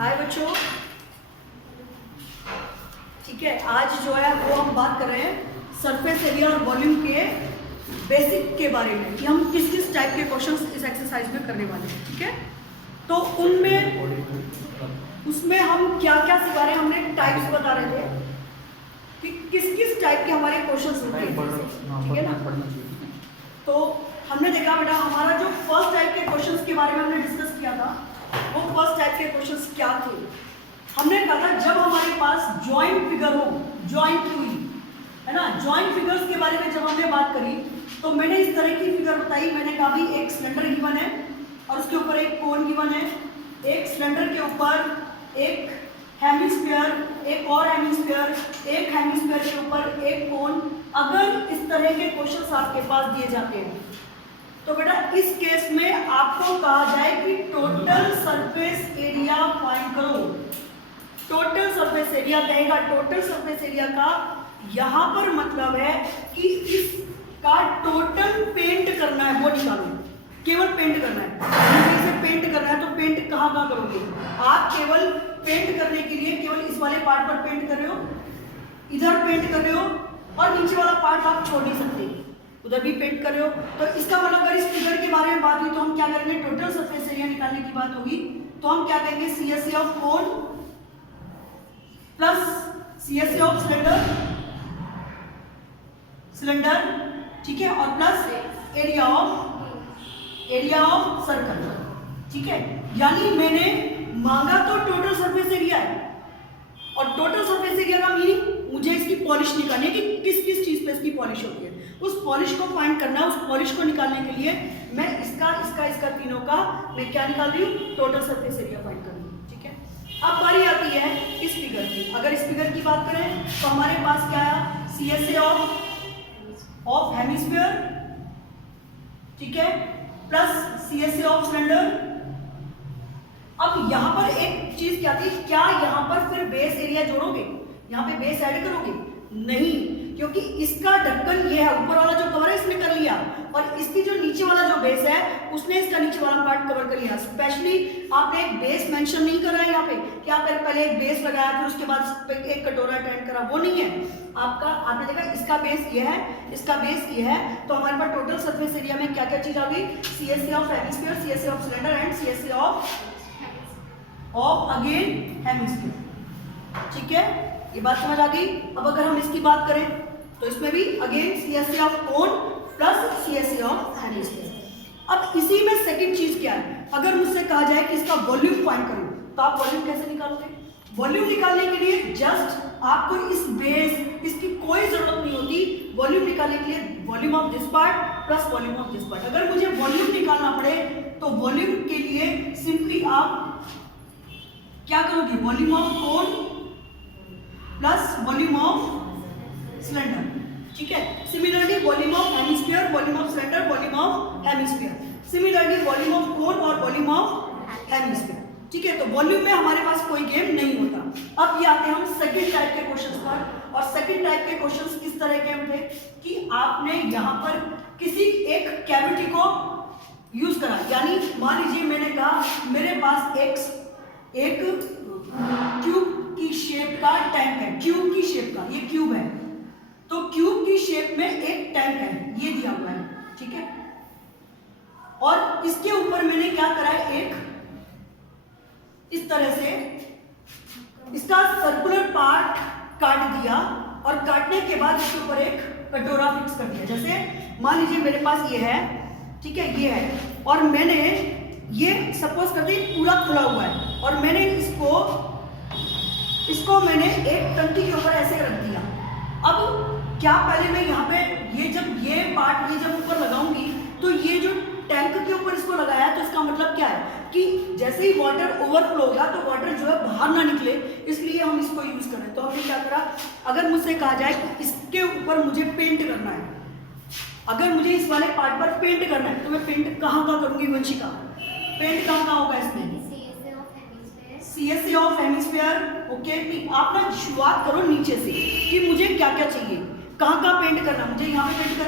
हाय बच्चों, ठीक है। आज जो है वो हम बात कर रहे हैं सरफेस एरिया और वॉल्यूम के बेसिक के बारे में कि हम किस किस टाइप के क्वेश्चंस इस एक्सरसाइज में करने वाले हैं। ठीक है, तो उसमें हम क्या क्या सिखा रहे हैं, हमने टाइप्स बता रहे थे कि किस किस टाइप के हमारे क्वेश्चंस होते हैं। ठीक है ना, तो हमने देखा बेटा हमारा जो फर्स्ट टाइप के क्वेश्चंस के बारे में हमने डिस्कस किया था, वो फर्स्ट टाइप के क्वेश्चंस क्या थे। हमने कहा था जब हमारे पास जॉइंट फिगर हो, जॉइंट हुई है ना, जॉइंट फिगर्स के बारे में जब हमने बात करी तो मैंने इस तरह की फिगर बताई। मैंने कहा भी एक सिलेंडर गिवन है और उसके ऊपर एक कोन गिवन है, एक सिलेंडर के ऊपर एक हेमिस्फीयर, एक और हेमिस्फीयर, एक हेमिस्फीयर के ऊपर एक कोन। अगर इस तरह के क्वेश्चंस आपके पास दिए जाते हैं तो बेटा इस केस में आपको कहा जाए कि टोटल सरफेस एरिया फाइंड करो। टोटल सरफेस एरिया कहेगा, टोटल सरफेस एरिया का यहां पर मतलब है कि इसका टोटल पेंट करना है, वो निकालो। केवल पेंट करना है, इसे पेंट करना है तो पेंट कहां करोगे आप? केवल पेंट करने के लिए केवल इस वाले पार्ट पर पेंट कर रहे हो, इधर पेंट कर रहे हो और नीचे वाला पार्ट आप छोड़ नहीं सकते, उधर भी पेंट कर रहे हो। तो इसका मतलब अगर इस फिगर के बारे में बात हुई तो हम क्या करेंगे? टोटल सरफेस एरिया निकालने की बात होगी तो हम क्या कहेंगे? CSA of cone plus CSA of cylinder, ठीक है, और प्लस एरिया ऑफ सर्कल। ठीक है, यानी मैंने मांगा तो टोटल सरफेस एरिया है और टोटल सरफेस एरिया का मीनिंग मुझे इसकी पॉलिश निकालनी है कि किस किस चीज पे इसकी पॉलिश होती है। उस पॉलिश को फाइंड करना है। उस पॉलिश को निकालने के लिए मैं इसका तीनों का मैं क्या निकाल रही हूँ? टोटल सरफेस एरिया फाइंड कर रही हूँ। ठीक है, अब बारी आती है इस फिगर की। अगर इस फिगर की बात करें तो हमारे पास क्या है? CSA ऑफ हेमिस्फीयर, ठीक है, प्लस CSA ऑफ सिलेंडर। अब यहाँ पर एक चीज क्या थी, क्या यहाँ पर फिर बेस एरिया जोड़ोगे? यहाँ पे बेस ऐड करोगे? नहीं, क्योंकि इसका ढक्कन ये है, ऊपर वाला जो कवर है इसने कर लिया और इसकी जो नीचे वाला जो बेस है उसने इसका नीचे वाला पार्ट कवर कर लिया। स्पेशली आपने एक बेस मेंशन नहीं करा है यहाँ पे कि आप पहले एक बेस लगाया फिर उसके बाद एक कटोरा अटेंड करा, वो नहीं है आपका। आपने देखा इसका बेस ये है, इसका बेस ये है, तो हमारे पास टोटल सरफेस एरिया में क्या क्या चीज आ गई? CSA of hemisphere, CSA of cylinder and CSA of again hemisphere. ठीक है, ये बात समझ आ गई। अब अगर हम इसकी बात करें तो इसमें भी again CSA of cone plus CSA of hemisphere. अब इसी में सेकंड चीज क्या है? अगर मुझसे कहा जाए कि इसका वॉल्यूम फाइंड करो तो आप वॉल्यूम कैसे निकालोगे? वॉल्यूम निकालने के लिए जस्ट आपको इस बेस, इसकी कोई जरूरत नहीं होती। वॉल्यूम निकालने के लिए volume of this part plus volume of this part. अगर मुझे वॉल्यूम निकालना पड़े तो वॉल्यूम के लिए सिंपली आप क्या करोगे? Volume of cone plus volume of cylinder. ठीक है, similarly volume of hemisphere, volume of cylinder, volume of hemisphere, similarly volume of cone और वॉल्यूम ऑफ हेमिस्फीयर। ठीक है, तो वॉल्यूम में हमारे पास कोई गेम नहीं होता। अब ये आते हैं हम सेकंड टाइप के क्वेश्चंस पर, और सेकंड टाइप के क्वेश्चंस किस तरह के थे कि आपने यहाँ पर किसी एक कैविटी को यूज करा। यानी मान लीजिए मैंने कहा मेरे पास एक क्यूब की शेप का टैंक है, क्यूब की शेप का, ये क्यूब है, तो क्यूब की शेप में एक टैंक है, ये दिया हुआ है। ठीक है, और इसके ऊपर मैंने क्या करा है? एक इस तरह से इसका सर्कुलर पार्ट काट दिया और काटने के बाद इसके ऊपर एक कटोरा फिक्स कर दिया। जैसे मान लीजिए मेरे पास ये है, ठीक है, ये है, और मैंने ये सपोज करते पूरा खुला हुआ है और मैंने इसको मैंने एक टंकी के ऊपर ऐसे रख दिया। अब क्या पहले मैं यहाँ पे ये पार्ट जब ऊपर लगाऊंगी तो ये जो टैंक के ऊपर इसको लगाया तो इसका मतलब क्या है कि जैसे ही वाटर ओवरफ्लो होगा तो वाटर जो है बाहर ना निकले, इसलिए हम इसको यूज कर रहे हैं। तो हमने क्या करा? अगर मुझसे कहा जाए कि इसके ऊपर मुझे पेंट करना है, अगर मुझे इस वाले पार्ट पर पेंट करना है तो मैं पेंट कहाँ करूंगी? वंशिका, पेंट कहाँ होगा इसमें? CSA of hemisphere. ओके, आप ना शुरुआत करो नीचे से कि मुझे क्या क्या चाहिए, कहाँ पेंट करना है। मुझे यहाँ पे पेंट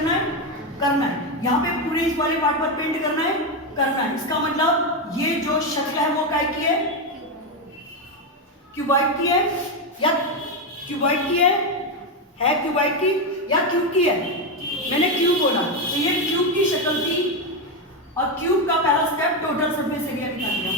करना है, यहाँ पे पूरे इस वाले पार्ट पर पेंट करना है। इसका मतलब ये जो शक्ल है वो काय की है? क्यूबॉइड की है या क्यूबॉइड की है क्यूबॉइड की या क्यूब की है? मैंने क्यूब बोला, तो ये क्यूब की शक्ल थी और क्यूब का पहला स्टेप टोटल सरफेस एरिया निकाल दिया।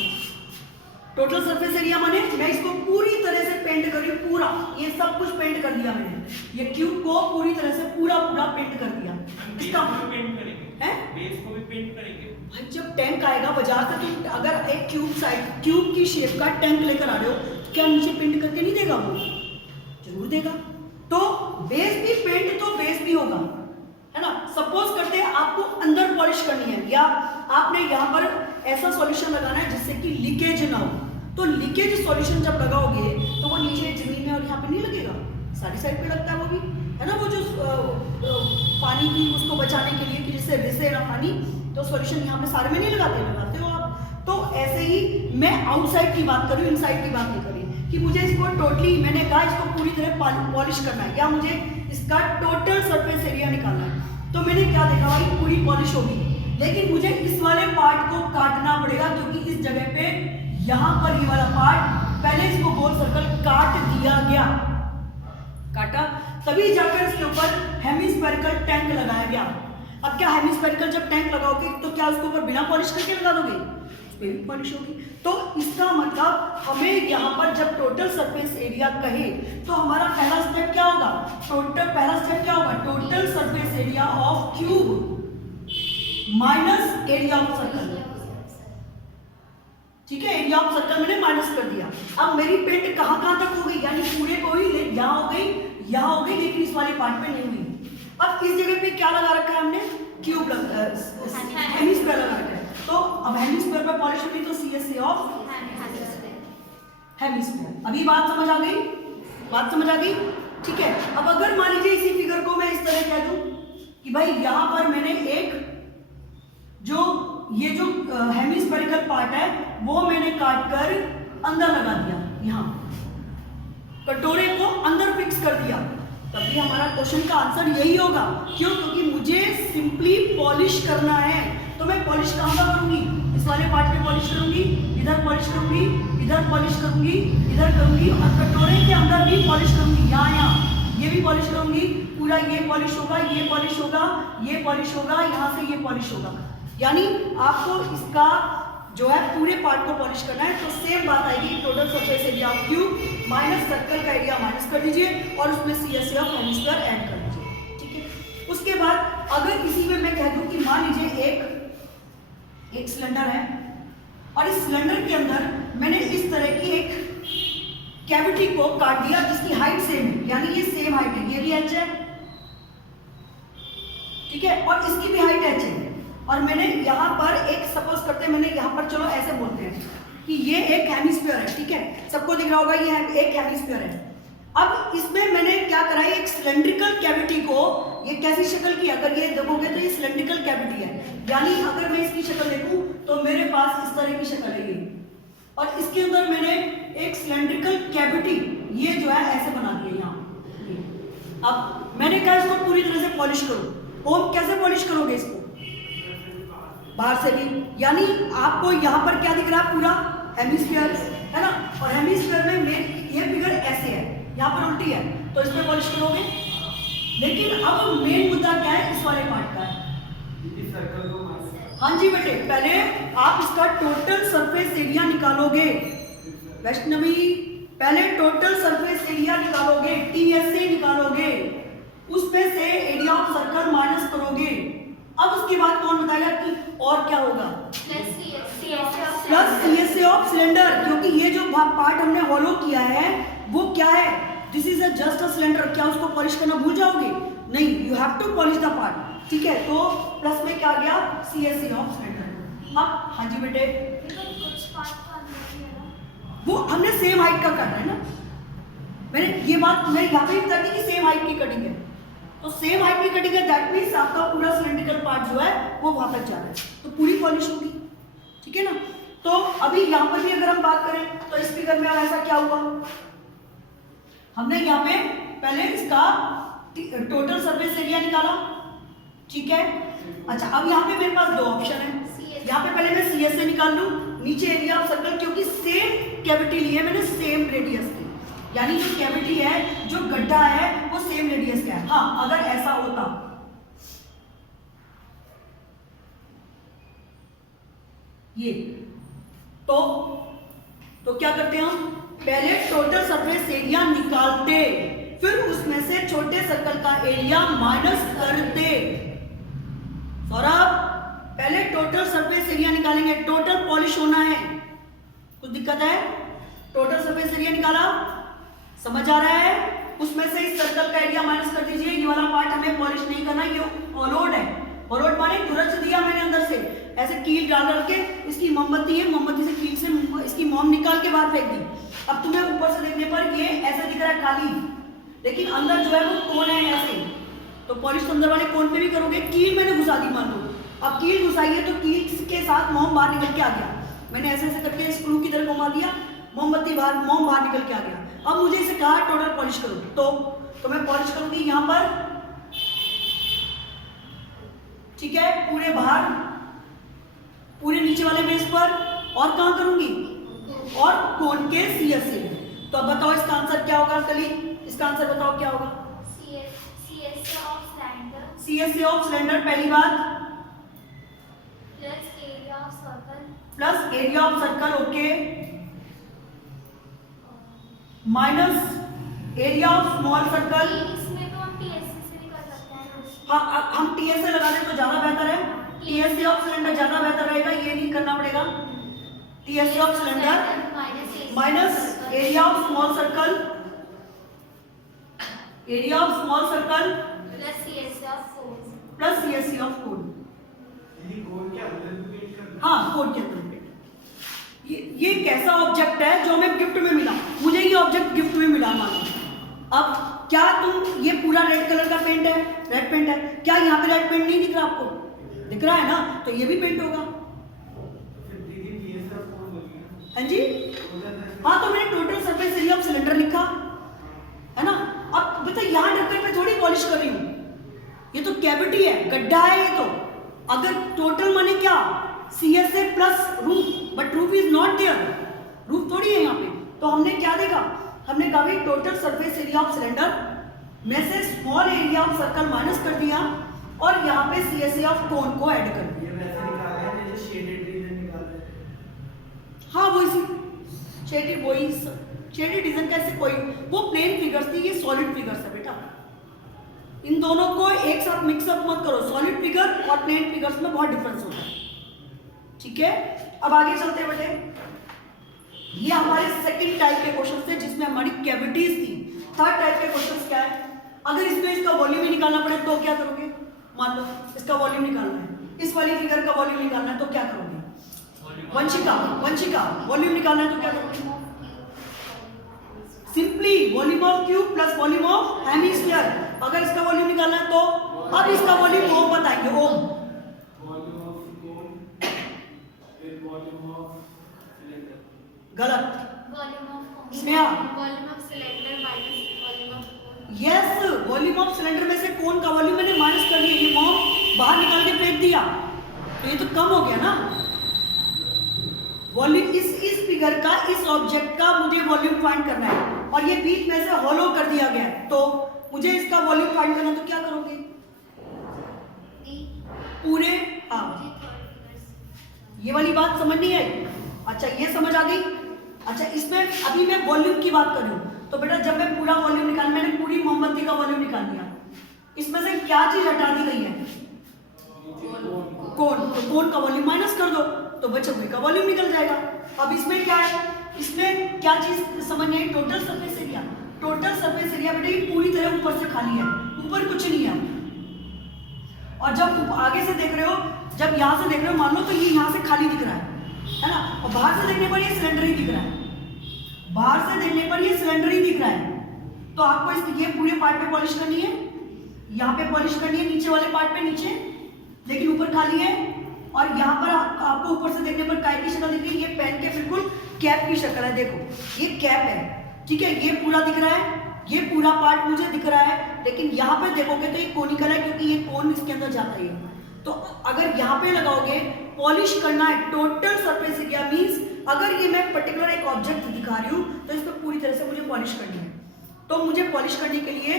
टोटल सरफेस एरिया माने मैं इसको पूरी तरह से पेंट करी, पूरा ये सब कुछ पेंट कर दिया मैंने, ये क्यूब को पूरी तरह से पूरा पेंट कर दिया। इसका पेंट करेंगे हैं, बेस को भी पेंट करेंगे भाई। जब टैंक आएगा बाजार से, तुम अगर एक क्यूब की शेप का टैंक लेकर आ रहे हो, क्या नीचे पेंट करके नहीं देगा? वो जरूर देगा। तो बेस भी पेंट, तो बेस भी होगा, है ना। सपोज करते हैं आपको अंदर पॉलिश करनी है, या आपने यहाँ पर ऐसा सॉल्यूशन लगाना है जिससे कि लीकेज ना हो, तो लीकेज सॉल्यूशन जब लगाओगे तो वो नीचे जमीन में और यहाँ पे नहीं लगेगा, सारी साइड पे लगता है वो भी, है ना। वो जो पानी की उसको बचाने के लिए कि जिससे रिसे ना पानी, तो सॉल्यूशन यहाँ पे सारे में नहीं लगाते हो आप। तो ऐसे ही मैं आउटसाइड की बात करूँ, इनसाइड की बात नहीं करी कि मुझे इसको टोटली, मैंने कहा इसको पूरी तरह पॉलिश करना है या मुझे इसका टोटल सरफेस एरिया निकालना है। तो मैंने क्या देखा भाई, पूरी पॉलिश होगी, लेकिन मुझे इस वाले पार्ट को काटना पड़ेगा, क्योंकि इस जगह पे यहाँ पर ये वाला पार्ट पहले इसको गोल सर्कल काट दिया गया, काटा, तभी जाकर इसके ऊपर हेमिस्फेरिकल टैंक लगाया गया। अब क्या हेमिस्फेरिकल जब टैंक लगाओगे तो क्या उसके ऊपर बिना पॉलिश करके लगा दोगे? उस पे भी पॉलिश होगी। तो इसका मतलब हमें यहाँ पर जब टोटल सरफेस एरिया कहे तो हमारा पहला स्टेप क्या होगा? पहला स्टेप क्या होगा? Total surface area of cube minus area of circle. ठीक है, एरिया ऑफ सर्कल मैंने माइनस कर दिया। अब मेरी पेंट कहाँ तक हो गई? यानी पूरे को ही यहाँ हो गई, यहाँ हो गई, लेकिन इस वाले पार्ट पे नहीं हुई। अब इस जगह पे क्या लगा रखा है हमने? क्यूब हेमिस्फीयर लगा रखा है। तो अब हेमिस्फीयर पे पॉलिश होगी तो CSA ऑफ हेमिस्फीयर। अभी बात समझ आ गई? बात समझ आ गई? ठीक है। अब अगर मान लीजिए इसी फिगर को मैं इस तरह कह दूं कि भाई यहाँ पर मैंने एक ये जो हेमिस्फेरिकल पार्ट है वो मैंने काट कर अंदर लगा दिया, यहाँ कटोरे को अंदर फिक्स कर दिया, तभी हमारा क्वेश्चन का आंसर यही होगा। क्यों? क्योंकि मुझे सिंपली पॉलिश करना है। तो मैं पॉलिश कहाँ पर करूंगी? इस वाले पार्ट पे पॉलिश करूंगी, इधर पॉलिश करूंगी, इधर पॉलिश करूंगी, इधर करूंगी, और कटोरे के अंदर भी पॉलिश करूंगी, यहाँ ये भी पॉलिश करूंगी, पूरा ये पॉलिश होगा, ये पॉलिश होगा, ये पॉलिश होगा, यहाँ से ये पॉलिश होगा। यानी आपको इसका जो है पूरे पार्ट को पॉलिश करना है। तो सेम बात आएगी, total surface area of cube minus circle का एरिया माइनस कर दीजिए और उसमें CSA ऑफ हेमिस्फीयर ऐड कर दीजिए। ठीक है। उसके बाद अगर इसी में मैं कह दूं कि मान लीजिए एक सिलेंडर है और इस सिलेंडर के अंदर मैंने इस तरह की एक कैविटी को काट दिया जिसकी हाइट सेम है, यानी ये सेम हाइट है, ये भी h है, ठीक है, और इसकी भी हाइट h है। और मैंने यहाँ पर एक सपोज करते हैं, मैंने यहाँ पर चलो ऐसे बोलते हैं कि ये एक हेमिस्फीयर है, ठीक है, सबको दिख रहा होगा ये एक हेमिस्फीयर है। अब इसमें मैंने क्या करा है, एक सिलेंड्रिकल कैविटी को, ये कैसी शक्ल की, अगर ये देखोगे तो ये सिलेंड्रिकल कैविटी है, यानी अगर मैं इसकी शक्ल देखूं तो मेरे पास इस तरह की शक्ल है ये, और इसके अंदर मैंने एक सिलेंड्रिकल कैविटी ये जो है ऐसे बना दी है यहाँ। अब मैंने कहा इसको पूरी तरह से पॉलिश करो। और कैसे पॉलिश करोगे इसको? बाहर से भी, यानी आपको यहाँ पर क्या दिख रहा है? पूरा हेमिस्फीयर है ना, और हेमिस्फीयर में ये फिगर ऐसे है, यहाँ पर उल्टी है, तो इस पर पॉलिश करोगे। लेकिन अब मेन मुद्दा क्या है? इस वाले पार्ट का है। हाँ जी बेटे, पहले आप इसका टोटल सरफेस एरिया निकालोगे वैष्णवी, पहले टोटल सरफेस एरिया निकालोगे, TSA निकालोगे, उसमें से एरिया ऑफ सर्कल माइनस करोगे। अब उसके बाद कौन बताएगा कि और क्या होगा? प्लस CSA ऑफ सिलेंडर, क्योंकि ये जो पार्ट हमने हॉलो किया है वो क्या है? This is just a cylinder. क्या उसको पॉलिश करना भूल जाओगे? नहीं, you have to polish the part. ठीक है, तो प्लस में क्या आ गया? CSA of cylinder. अब हाँ जी बेटे, वो हमने सेम हाइट का काटा है ना, मैंने ये बात मैं यहाँ पे बता दी कि सेम हाइट की कटिंग है, तो सेम हाइट की कटिंग है, दैट मींस आपका पूरा सिलेंड्रिकल पार्ट जो है वो वहां तक जा रहा है, तो पूरी पॉलिश होगी। ठीक है ना। तो अभी यहाँ पर भी अगर हम बात करें तो इस फिगर में ऐसा क्या हुआ, हमने यहाँ पे पहले इसका टोटल सरफेस एरिया निकाला, ठीक है। अच्छा, अब यहाँ पे मेरे पास दो ऑप्शन है, यहाँ पे पहले मैं CSA निकाल लूं, नीचे एरिया ऑफ सर्कल, क्योंकि सेम कैविटी ली है मैंने, सेम रेडियस की, यानी जो कैविटी है, जो गड्ढा है, वो सेम रेडियस का है। हाँ, अगर ऐसा होता ये, तो क्या करते हैं हम, पहले टोटल सरफेस एरिया निकालते, फिर उसमें से छोटे सर्कल का एरिया माइनस करते। सौरभ, पहले टोटल सरफेस एरिया निकालेंगे, टोटल पॉलिश होना है, कुछ दिक्कत है? टोटल सरफेस एरिया निकाला, समझ आ रहा है? उसमें से इस सर्कल का एरिया माइनस कर दीजिए, ये वाला पार्ट हमें पॉलिश नहीं करना, ये होलोड है। होलोड माने खुरच दिया मैंने अंदर से, ऐसे कील डाल के, इसकी मोमबत्ती है, मोमबत्ती से कील से इसकी मोम निकाल के बाहर फेंक दी। अब तुम्हें ऊपर से देखने पर ये ऐसा दिख रहा है खाली, लेकिन अंदर जो है वो कोन है ऐसे, तो पॉलिश अंदर वाले कोन पे भी करोगे। कील मैंने घुसा दी मान लो, अब कील घुसाइए तो कील के साथ मोम बाहर निकल के आ गया, मैंने ऐसे ऐसे करके स्क्रू की तरह घुमा दिया, मोमबत्ती बाहर, मोम बाहर निकल के आ गया। अब मुझे इसे कहा टोटल पॉलिश करो, तो मैं पॉलिश करूंगी यहाँ पर, ठीक है, पूरे बाहर, पूरे नीचे वाले बेस पर, और कहाँ करूंगी, और कोन के सीएस से। तो अब बताओ इसका आंसर क्या होगा कली, इसका आंसर बताओ क्या होगा? सीएस ऑफ सिलेंडर पहली बात, plus area of circle, okay, minus area of small circle. इसमें तो हम टीएससी से भी कर सकते हैं। हाँ, हम टीएस से लगा दें तो ज्यादा बेहतर है, टीएससी ऑफ सिलेंडर ज्यादा बेहतर रहेगा, ये नहीं करना पड़ेगा। TSC of cylinder minus area of small circle, area of small circle plus CSC of cone, plus CSC of cone. ये कोड क्या अंदर भी पेंट करना है? हाँ, कोन के अंदर पेंट। ये कैसा ऑब्जेक्ट है जो हमें गिफ्ट में मिला, मुझे ये ऑब्जेक्ट गिफ्ट में मिला मान लो। अब क्या तुम, ये पूरा रेड कलर का पेंट है, रेड पेंट है, क्या यहाँ पे रेड पेंट नहीं दिख रहा आपको? दिख रहा है ना, तो ये भी पेंट होगा। फिर दीदी टीएस का कोड बोलिए। हाँ जी, हाँ, तो मैंने total surface area of cylinder लिखा है ना। अब बता, यहाँ ढक्कन पे थोड़ी पॉलिश कर रही हूँ, ये तो कैविटी है, गड्ढा है ये तो। अगर टोटल माने क्या, CSA plus roof, but roof is not there, roof थोड़ी है यहाँ पे। तो हमने क्या देखा, हमने कहा भाई total surface area of cylinder में से small area of circle minus कर दिया, और यहाँ पे सीएसए ऑफ कोन को ऐड कर दिया। ये वैसे निकाला है जैसे शेडेड रीजन निकाला है। हाँ, वो इसी शेडेड, वही शेडेड रीजन कैसे, कोई वो प्लेन फिगर्स थी, ये सॉलिड फिगर्स है बेटा। इन दोनों को एक साथ मिक्सअप मत करो, सॉलिड फिगर और प्लेन फिगर्स में बहुत डिफरेंस होता है, ठीक है। अब आगे चलते हैं बेटे, ये हमारे सेकंड टाइप के क्वेश्चन थे जिसमें हमारी कैविटीज थी। थर्ड टाइप के क्वेश्चन क्या है, अगर इसमें इसका वॉल्यूम ही निकालना पड़े तो क्या करोगे? मान लो इसका वॉल्यूम निकालना है, इस वाली फिगर का वॉल्यूम निकालना है, तो क्या करोगे? वंशिका, वॉल्यूम निकालना है तो क्या करोगे? Simply volume of cube plus volume of hemisphere. अगर इसका वॉल्यूम निकालना है तो अब इसका वॉल्यूम ओम बताएंगे, ओम। वॉल्यूम ऑफ कोन फिर वॉल्यूम ऑफ सिलेंडर। गलत। Volume of cone, Sneha. Volume of cylinder minus volume of cone. Yes, volume of cylinder में से कोन का वॉल्यूम मैंने माइनस कर दिया, ये मॉम बाहर निकाल के फेंक दिया, तो ये तो कम हो गया ना वॉल्यूम। इस फिगर का, इस ऑब्जेक्ट का मुझे वॉल्यूम फाइंड करना है, और ये बीच में से हॉलो कर दिया गया है, तो मुझे इसका वॉल्यूम फाइंड करना, तो क्या करोगे? पूरे, हाँ, ये वाली बात समझ नहीं आई? अच्छा, ये समझ आ गई। अच्छा, इसमें अभी मैं वॉल्यूम की बात कर रही हूँ, तो बेटा जब मैं पूरा वॉल्यूम निकाल, मैंने पूरी मोमबत्ती का वॉल्यूम निकाल दिया, इसमें से क्या चीज हटा दी गई है? कोन। तो कोन का वॉल्यूम माइनस कर दो, तो बचे हुए का वॉल्यूम निकल जाएगा। अब इसमें क्या है, इसमें क्या चीज समझ आई? Total surface area. Total surface area बेटा ये पूरी तरह ऊपर से खाली है, ऊपर कुछ नहीं है। और जब आगे से देख रहे हो, जब यहाँ से देख रहे हो मान लो, तो ये यहाँ से खाली दिख रहा है ना, और बाहर से देखने पर ये सिलेंडर ही दिख रहा है, बाहर से देखने पर ये सिलेंडर ही दिख रहा है। तो आपको ये पूरे पार्ट पे पॉलिश करनी है, यहाँ पे पॉलिश करनी है, नीचे वाले पार्ट पे नीचे, लेकिन ऊपर खाली है। और यहाँ पर आपको ऊपर से देखने पर काय की शक्ल दिख रही है, ये पेन के बिल्कुल कैप की शक्ल है, देखो ये कैप है, ठीक है, ये पूरा दिख रहा है, ये पूरा पार्ट मुझे दिख रहा है, लेकिन यहाँ पे देखोगे तो ये कोनिकल है, क्योंकि ये कोन इसके अंदर जाता है। तो अगर यहाँ पे लगाओगे पॉलिश करना है टोटल सरफेस एरिया मींस अगर ये मैं पर्टिकुलर एक ऑब्जेक्ट दिखा रही हूँ तो इस पर पूरी तरह से मुझे पॉलिश करनी है। तो मुझे पॉलिश करने के लिए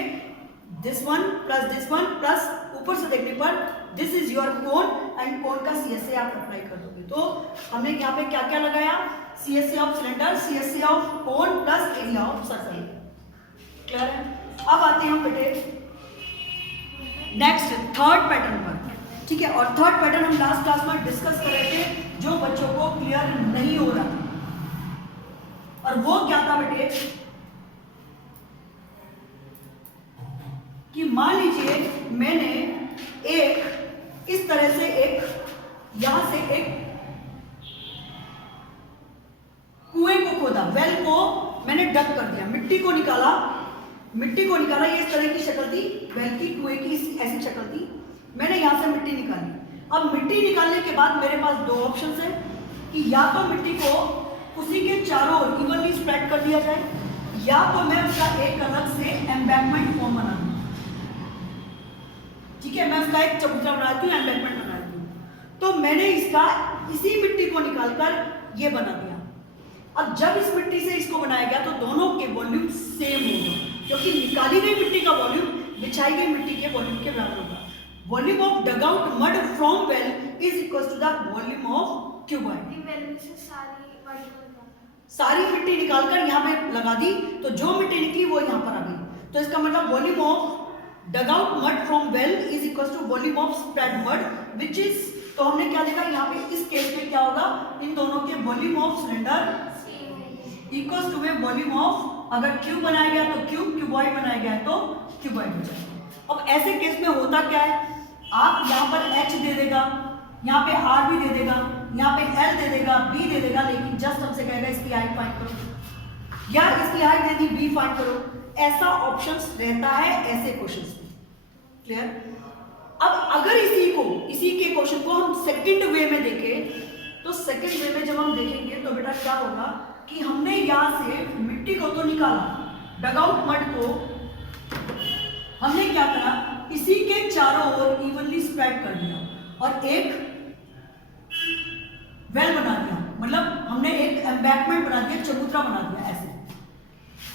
दिस वन प्लस ऊपर से देखने पर this is your cone and कोन का CSA आप अप्लाई कर दोगे। तो हमने यहाँ पे क्या क्या लगाया, CSA of cylinder, CSA of cone plus area of circle. Clear है? अब आते हैं हम बेटे नेक्स्ट थर्ड पैटर्न पर। ठीक है, और थर्ड पैटर्न हम लास्ट क्लास में डिस्कस कर रहे थे जो बच्चों को क्लियर नहीं हो रहा था, और वो क्या था बेटे कि मान लीजिए मैंने एक इस तरह से एक यहां से एक कुएं को खोदा, वेल को मैंने डग कर दिया, मिट्टी को निकाला, ये इस तरह की शक्ल थी, वेल की कुएं की ऐसी शक्ल थी। मैंने यहां से मिट्टी निकाली। अब मिट्टी निकालने के बाद मेरे पास दो ऑप्शंस है कि या तो मिट्टी को उसी के चारों ओर इवनली स्प्रेड कर दिया जाए, या तो मैं उसका एक अलग से एम्बैंकमेंट फॉर्म बना दूं। ठीक है, मैं उसका एक चबूतरा बनाती हूँ, एम्बैंकमेंट बनाती हूँ। तो मैंने इसका इसी मिट्टी को निकालकर ये बना दिया। अब जब इस मिट्टी से इसको बनाया गया तो दोनों के वॉल्यूम सेम होगा, क्योंकि निकाली गई मिट्टी का वॉल्यूम बिछाई गई मिट्टी के वॉल्यूम के बराबर होगा। Volume of dug out mud from well is equal to the volume of cuboid. सारी मिट्टी निकालकर यहाँ पे लगा दी तो जो मिट्टी निकली वो यहाँ पर आ गई। तो इसका मतलब volume of dug out mud from well is equal to volume of spread mud which is, तो हमने क्या देखा यहाँ पे इस केस में क्या होगा, इन दोनों के volume of cylinder equal to में वॉल्यूम ऑफ, अगर क्यूब बनाया गया तो क्यूब, क्यूबॉइड बनाया गया तो क्यूबॉइड हो जाएगा। अब ऐसे केस में होता क्या है, आप यहाँ पर H दे देगा, यहाँ पे R भी दे देगा, यहाँ पे L दे देगा, B दे देगा, लेकिन जस्ट हमसे कहेगा इसकी हाइट फाइंड करो, या इसकी हाइट दे दी B फाइंड करो। ऐसा ऑप्शंस रहता है ऐसे क्वेश्चंस में। क्लियर? अब अगर इसी के क्वेश्चन को हम सेकंड वे में देखें तो सेकंड वे में जब हम देखेंगे तो बेटा क्या होगा कि हमने यहां से मिट्टी को तो निकाला, डग आउट मड को हमने क्या करा, इसी के चारों ओर इवनली स्प्रेड कर दिया और एक वेल बना दिया, मतलब हमने एक एम्बैंकमेंट बना दिया, चबूतरा बना दिया। ऐसे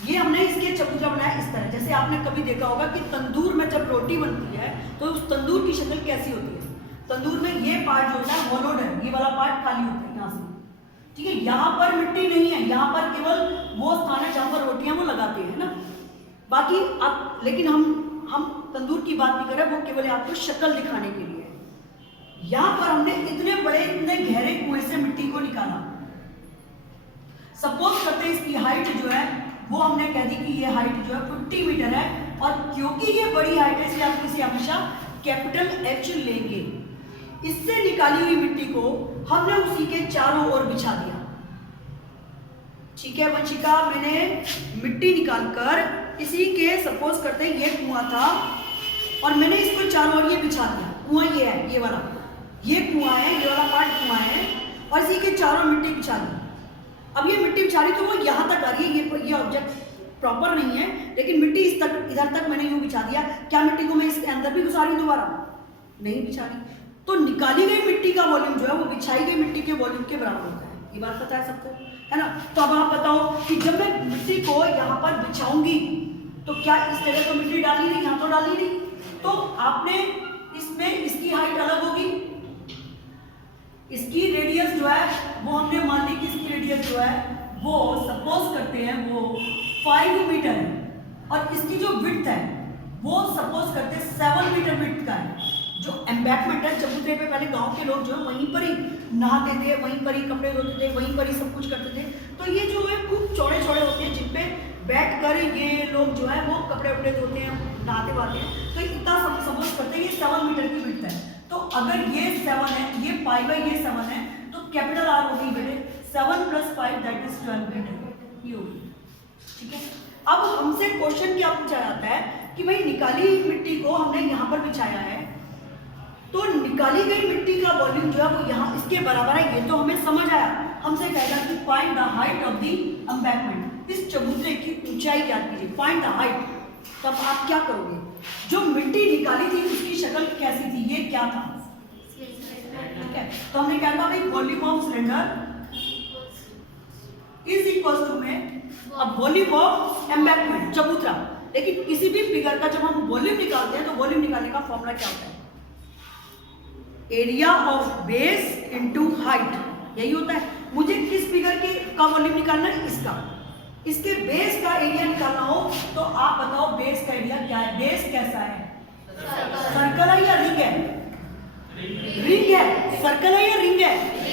ये हमने इसके चबूतरा बनाया इस तरह। जैसे आपने कभी देखा होगा कि तंदूर में जब रोटी बनती है तो उस तंदूर की शक्ल कैसी होती है, तंदूर में ये पार्ट जो होता है होलोड है, ये वाला पार्ट खाली होता है यहाँ से। ठीक है, यहाँ पर मिट्टी नहीं है, यहाँ पर केवल वो स्थान है जहाँ पर रोटियां वो लगाते हैं ना, बाकी आप, लेकिन हम तंदूर की बात नहीं कर रहे, वो केवल आपको शक्ल दिखाने के लिए। यहाँ पर हमने इतने बड़े इतने गहरे कुएं से मिट्टी को निकाला। सपोज करते हैं इसकी हाइट जो है वो हमने कह दी कि ये हाइट जो है 50 मीटर है, और क्योंकि ये बड़ी हाइट है इसलिए आप इसे हमेशा कैपिटल H लेंगे। इससे निकाली हुई मिट्टी को हमने उसी के चारों ओर बिछा दिया। ठीक है वंशिका, मैंने मिट्टी निकालकर इसी के, सपोज करते हैं ये कुआं था और मैंने इसको चारों ओर ये बिछा दिया। कुआं ये है, ये वाला ये कुआं है, ये वाला पार्ट कुआं है, और इसी के चारों मिट्टी बिछा दी। अब ये मिट्टी बिछा रही तो वो यहाँ तक आ रही है, ये ऑब्जेक्ट प्रॉपर नहीं है, लेकिन मिट्टी इधर तक मैंने यूं बिछा दिया। क्या मिट्टी को मैं इसके अंदर भी घुसा रही हूँ दोबारा? नहीं बिछा रही। तो निकाली गई मिट्टी का वॉल्यूम जो है वो बिछाई गई मिट्टी के वॉल्यूम के बराबर होता है। ये बात पता है सबको, है ना? तो अब आप बताओ कि जब मैं मिट्टी को यहाँ पर बिछाऊंगी तो क्या इस जगह तो मिट्टी डाली नहीं, यहाँ तो डाली नहीं, तो आपने इसमें इसकी हाइट अलग होगी, इसकी रेडियस जो है वो हमने मान ली कि इसकी रेडियस जो है वो सपोज करते हैं वो 5 मीटर है, और इसकी जो विड्थ है वो सपोज करते हैं 7 मीटर विड्थ का है। जो एम्बैंकमेंट है, चबूतरे पे पहले गांव के लोग जो है वहीं पर ही नहाते थे, वहीं पर ही कपड़े धोते थे, वहीं पर ही सब कुछ करते थे। तो ये जो है खूब चौड़े चौड़े होते हैं, जिनपे बैठकर ये लोग जो है वो कपड़े वपड़े धोते हैं, नहाते वाते हैं। तो इतना सपोज करते हैं ये 7 मीटर की विड्थ है। तो अगर ये 7 है, ये पाई बाई ये 7 है, तो कैपिटल R होगी बेटे 7 + 5 दैट इज 12 मीटर ये होगी। ठीक है, अब हमसे क्वेश्चन क्या पूछा जाता है कि भाई निकाली हुई मिट्टी को हमने यहाँ पर बिछाया है, तो निकाली गई मिट्टी का वॉल्यूम जो है वो यहाँ इसके बराबर है। ये तो हमें समझ आया। हमसे कहेगा कि find the height of the embankment, इस चबूतरे की ऊंचाई ज्ञात कीजिए, फाइंड द हाइट। तब आप क्या करोगे? जो मिट्टी निकाली थी उसकी शक्ल कैसी थी, ये क्या था? ठीक है, तो हमने क्या कहा भाई, volume of cylinder is equal to में अब वॉल्यूम ऑफ एम्बैंकमेंट, चबूतरा। लेकिन किसी भी फिगर का जब हम वॉल्यूम निकालते हैं तो वॉल्यूम निकालने का फॉर्मूला क्या होता है, area of base into height, यही होता है। मुझे किस फिगर के का वॉल्यूम निकालना है, इसका, इसके बेस का एरिया निकालना हो तो आप बताओ बेस का एरिया क्या है। बेस कैसा है, सर्कल है या रिंग है, रिंग है। सर्कल है या रिंग है,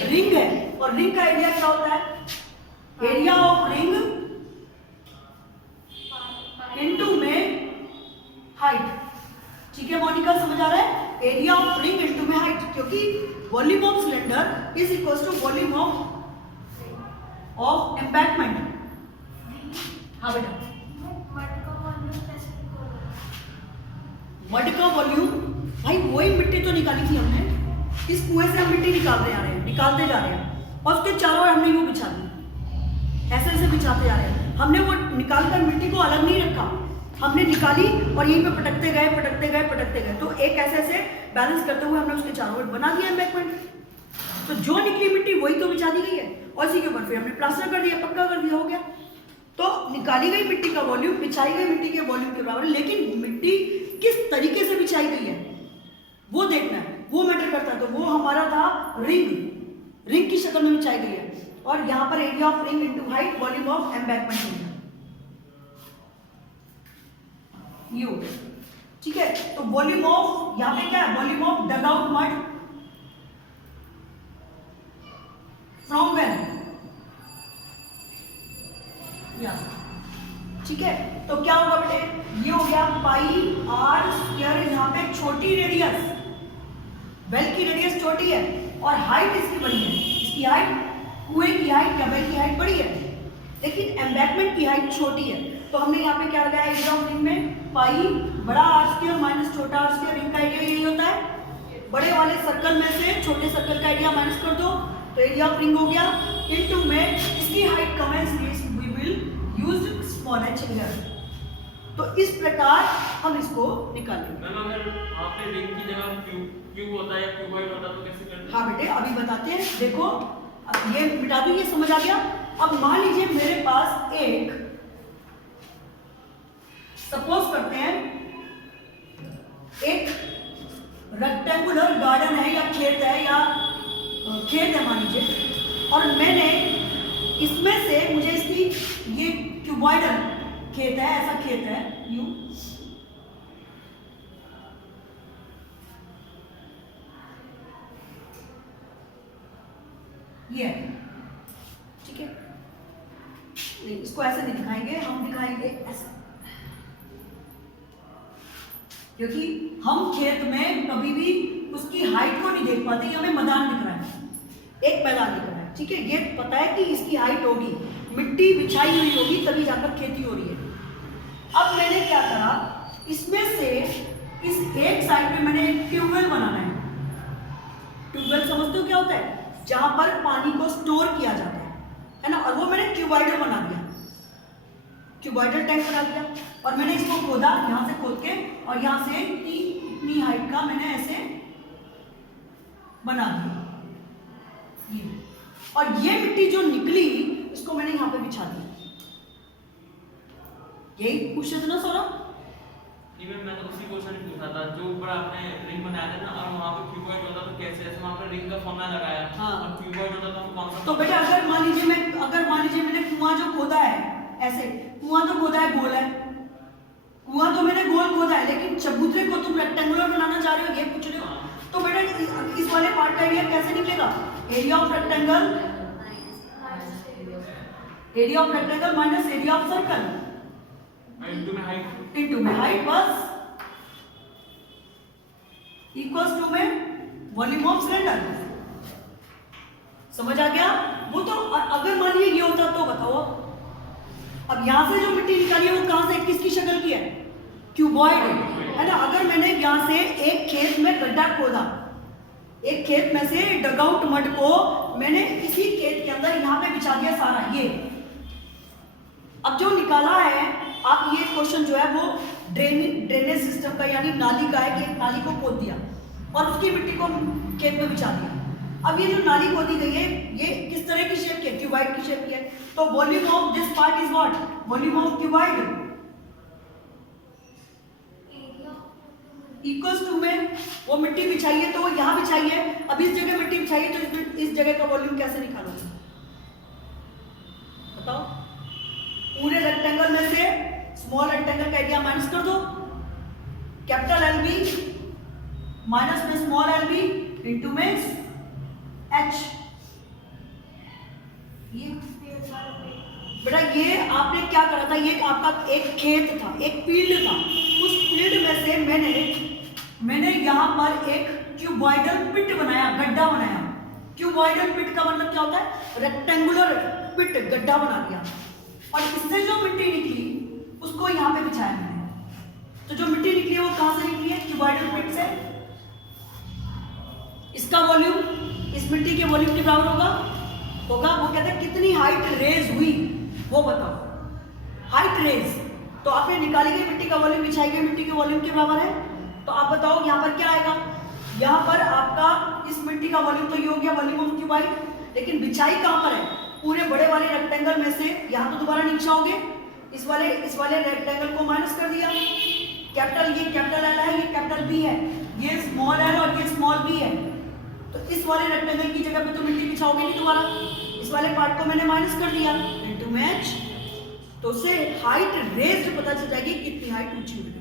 रिंग है। और रिंग का एरिया क्या होता है, एरिया ऑफ रिंग इनटू में हाइट। ठीक है मोनिका, समझ आ रहा है, एरिया ऑफ रिंग इनटू में हाइट, क्योंकि volume of cylinder is equal to volume of embankment. हाँ बेटा, मड का वॉल्यूम, भाई वही मिट्टी तो निकाली थी हमने, इस कुएं से हम मिट्टी निकालते जा रहे हैं, निकालते जा रहे हैं, और उसके चारों ओर हमने यूं बिछा दी, ऐसे ऐसे बिछाते जा रहे हैं। हमने वो निकाल कर मिट्टी को अलग नहीं रखा, हमने निकाली और यहीं पे पटकते गए पटकते गए पटकते गए, तो एक ऐसे ऐसे बैलेंस करते हुए हमने उसके चारों ओर बना दिया एम्बैंकमेंट। तो जो निकली मिट्टी वही तो बिछा दी गई है, और इसी के ऊपर फिर हमने प्लास्टर कर दिया, पक्का कर दिया, हो गया। तो निकाली गई मिट्टी का वॉल्यूम बिछाई गई मिट्टी के वॉल्यूम के बराबर, लेकिन मिट्टी किस तरीके से बिछाई गई है वो देखना है, वो मैटर करता है। तो वो हमारा था रिंग, रिंग की शक्ल में बिछाई गई है, और यहाँ पर area of ring into height volume of embankment हो गया, ये हो गया। ठीक है, तो वॉल्यूम ऑफ, यहाँ पे क्या है, volume of dug out mud from when, ठीक है। तो क्या होगा बेटे, ये हो गया पाई आर स्क्वायर, यहाँ पे छोटी रेडियस, वेल की रेडियस छोटी है और हाइट इसकी बड़ी है, इसकी हाइट, कुएं की हाइट या वेल की हाइट बड़ी है, लेकिन एम्बैंकमेंट की हाइट छोटी है। तो हमने यहाँ पे क्या लगाया, एरिया ऑफ रिंग में पाई बड़ा आर स्क्वायर माइनस छोटा आर स्क्वायर, रिंग का एरिया यही होता है, बड़े वाले सर्कल में से छोटे सर्कल का एरिया माइनस कर दो तो एरिया ऑफ रिंग हो गया, इनटू में इसकी हाइट कम है इसलिए we will use small h here. तो इस प्रकार हम इसको निकालेंगे। मैम अगर आपने रिंग की जगह क्यूब होता है या क्यूबॉइड होता तो कैसे करते हैं? हाँ बेटे अभी बताते हैं, देखो अब ये मिटा दो, ये समझ आ गया। अब मान लीजिए मेरे पास एक, सपोज करते हैं एक रेक्टेंगुलर गार्डन है या खेत है, या खेत है मान लीजिए, और मैंने इसमें से, मुझे इसकी, ये क्यूबॉइडल खेत है, ऐसा खेत है यू, ये, ठीक है, नहीं इसको ऐसे नहीं दिखाएंगे, हम दिखाएंगे ऐसे, क्योंकि हम खेत में कभी भी उसकी हाइट को नहीं देख पाते, हमें मैदान दिख रहा है, एक मैदान दिख रहा है, ठीक है, ये पता है कि इसकी हाइट होगी, मिट्टी बिछाई हुई होगी तभी जाकर खेती हो रही है। अब मैंने क्या करा, इसमें से इस एक साइड पे मैंने एक ट्यूबवेल बनाना है। ट्यूबवेल समझते हो क्या होता है, जहां पर पानी को स्टोर किया जाता है ना, और वो मैंने क्यूबॉइडल बना दिया, क्यूबॉइडल टैंक बना दिया, और मैंने इसको खोदा, यहाँ से खोद के, और यहाँ से इतनी हाइट का मैंने ऐसे बना दिया ये, और ये मिट्टी जो निकली इसको मैंने यहाँ पे बिछा दिया। यही पूछे थे ना सौरभ? नहीं मैम, मैं तो उसी क्वेश्चन ही पूछा था, जो ऊपर आपने रिंग बनाया था ना, और वहाँ पे क्यूबॉइड होता तो कैसे, ऐसे वहाँ पे रिंग का फॉर्मूला लगाया, हाँ, और क्यूबॉइड होता तो हम कौन सा? तो बेटा अगर मान लीजिए मैंने कुआं जो खोदा है, ऐसे कुआं तो खोदा है, गोल है, कुआं तो मैंने गोल खोदा है, लेकिन चबूतरे को तुम रेक्टेंगुलर बनाना चाह रहे हो, ये पूछ रहे हो, तो बेटा इस वाले पार्ट का एरिया कैसे निकलेगा, area of rectangle, area of rectangle minus area of circle into में हाइट बस इक्वल्स टू में वॉल्यूम ऑफ सिलेंडर। समझ आ गया? वो तो अगर मान लीजिए ये होता तो बताओ, अब यहां से जो मिट्टी निकाली है वो कहां से, किसकी शक्ल की है, क्यूबॉइड है ना। अगर मैंने यहां से एक खेत में गड्ढा खोदा, एक खेत में से डगआउट मड को मैंने इसी खेत के अंदर यहाँ पे बिछा दिया सारा ये, अब जो निकाला है आप, ये क्वेश्चन जो है वो ड्रेनेज सिस्टम का यानी नाली का है, कि एक नाली को खोद दिया और उसकी मिट्टी को खेत में बिछा दिया, अब ये जो नाली खोदी गई है ये किस तरह की शेप की है? क्यूबॉइड की शेप की है। तो volume of this part is what? Volume of cuboid area equals to में वो मिट्टी बिछाई है तो वो यहाँ बिछाई है, अब इस जगह मिट्टी बिछाई है तो इस जगह का वॉल्यूम कैसे निकालोगे बताओ? पूरे रेक्टेंगल में से स्मॉल रेक्टेंगल का एरिया माइनस कर दो, कैपिटल एल बी माइनस में स्मॉल एल बी इंटू में एच। ये बेटा ये आपने क्या करा था? ये आपका एक खेत था, एक फील्ड था, उस फील्ड में से मैंने यहाँ पर एक क्यूबॉइडल पिट बनाया, गड्ढा बनाया। क्यूबॉइडल पिट का मतलब क्या होता है? रेक्टेंगुलर पिट, गड्ढा बना दिया, और इससे जो मिट्टी निकली उसको यहाँ पे बिछाया मैंने। तो जो मिट्टी निकली है वो कहाँ से निकली है? क्यूबॉइडल पिट से। इसका वॉल्यूम इस मिट्टी के वॉल्यूम के बराबर होगा। वो कहते हैं कितनी हाइट रेज हुई वो बताओ। हाइट रेज तो आपने निकाली गई मिट्टी का वॉल्यूम बिछाई गई मिट्टी के वॉल्यूम के बराबर है। तो आप बताओ यहाँ पर क्या आएगा? यहाँ पर आपका इस मिट्टी का वॉल्यूम तो ये हो गया वॉल्यूम ऑफ क्यूबॉइड, लेकिन बिछाई कहाँ पर है? पूरे बड़े वाले रेक्टेंगल में से। यहाँ तो दोबारा नीचे आओगे, इस वाले रेक्टेंगल को माइनस कर दिया। कैपिटल ये कैपिटल एल है, ये कैपिटल बी है, ये स्मॉल एल और ये स्मॉल बी है। तो इस वाले रेक्टेंगल की जगह पे तो मिट्टी बिछाओगे नहीं दोबारा, इस वाले पार्ट को मैंने माइनस कर दिया इनटू मैच। तो उससे हाइट रेज्ड पता चल जाएगी कितनी हाइट ऊंची हुई।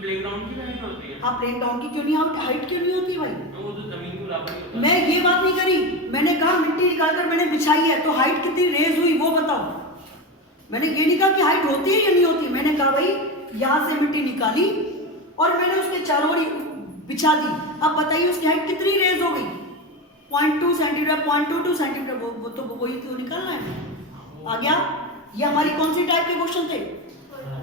प्लेग्राउंड की हाइट होती है। हाँ प्लेग्राउंड की क्यों नहीं हाइट क्यों नहीं होती भाई? वो तो जमीन के बराबर ही होता है। मैं ये बात नहीं करी, मैंने कहा मिट्टी निकालकर मैंने बिछाई है तो हाइट कितनी रेज हुई वो बताओ। मैंने ये नहीं कहा कि हाइट होती है या नहीं होती, मैंने कहा भाई यहाँ से मिट्टी निकाली और मैंने उसके चारों ओर बिछा दी। अब बताइए उसकी हाइट कितनी रेज हो गई? 0.2 सेंटीमीटर, 0.22 सेंटीमीटर। वो तो वही तो निकालना है। आ गया? ये हमारी कौन सी टाइप के क्वेश्चन थे?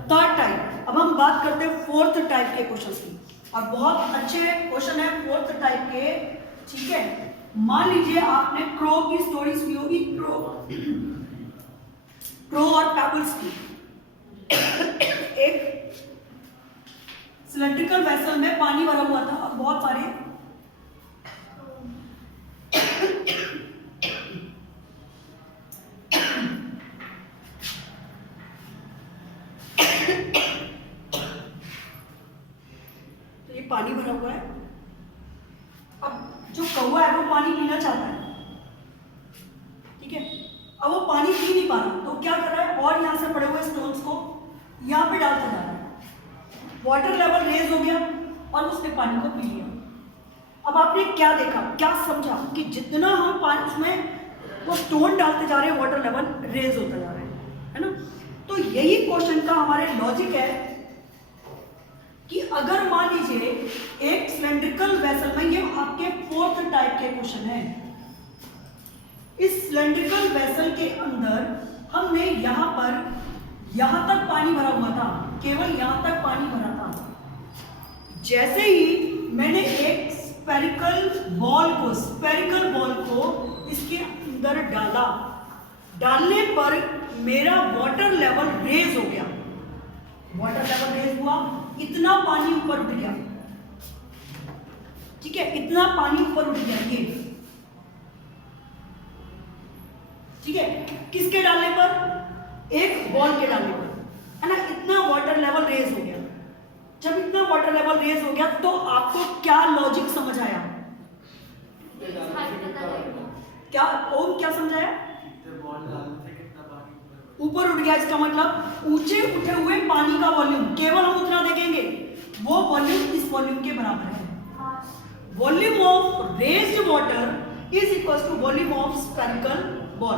Third type. अब हम बात करते हैं फोर्थ टाइप के क्वेश्चन की, और बहुत अच्छे क्वेश्चन है फोर्थ टाइप के। ठीक है, मान लीजिए आपने क्रो की स्टोरी सुनी होगी, क्रो और पैबल्स की। एक सिलेंड्रिकल वेसल में पानी भरा हुआ था और बहुत सारे पानी भरा हुआ है। अब जो कौवा है वो पानी पीना चाहता है, ठीक है। अब वो पानी पी नहीं पा रहा तो क्या कर रहा है? और यहाँ से पड़े हुए स्टोन्स को यहाँ पे डालता जा रहा है। वाटर लेवल रेज हो गया और उसने पानी को पी लिया। अब आपने क्या देखा, क्या समझा कि जितना हम पानी उसमें वो स्टोन डालते जा रहे हैं वाटर लेवल रेज होता जा रहा है ना। तो यही क्वेश्चन का हमारे लॉजिक है कि अगर मान लीजिए एक सिलेंड्रिकल वेसल में, ये आपके फोर्थ टाइप के क्वेश्चन है, इस सिलेंड्रिकल वेसल के अंदर हमने यहां पर यहां तक पानी भरा हुआ था, केवल यहां तक पानी भरा था। जैसे ही मैंने एक स्फेरिकल बॉल को इसके अंदर डाला, डालने पर मेरा वाटर लेवल रेज हो गया। वाटर लेवल रेज हुआ, इतना पानी ऊपर उठ गया, ठीक है, इतना पानी ऊपर उठ गया ये, ठीक है। किसके डालने पर? एक बॉल के डालने पर, है ना। इतना वाटर लेवल रेज हो गया। जब इतना वाटर लेवल रेज हो गया तो आपको क्या लॉजिक समझ आया? क्या और क्या समझाया? ऊपर उठ गया, इसका मतलब ऊंचे उठे हुए पानी का वॉल्यूम, केवल हम उतना देखेंगे, वो वॉल्यूम इस वॉल्यूम के बराबर है। Volume of raised water is equal to volume of spherical ball.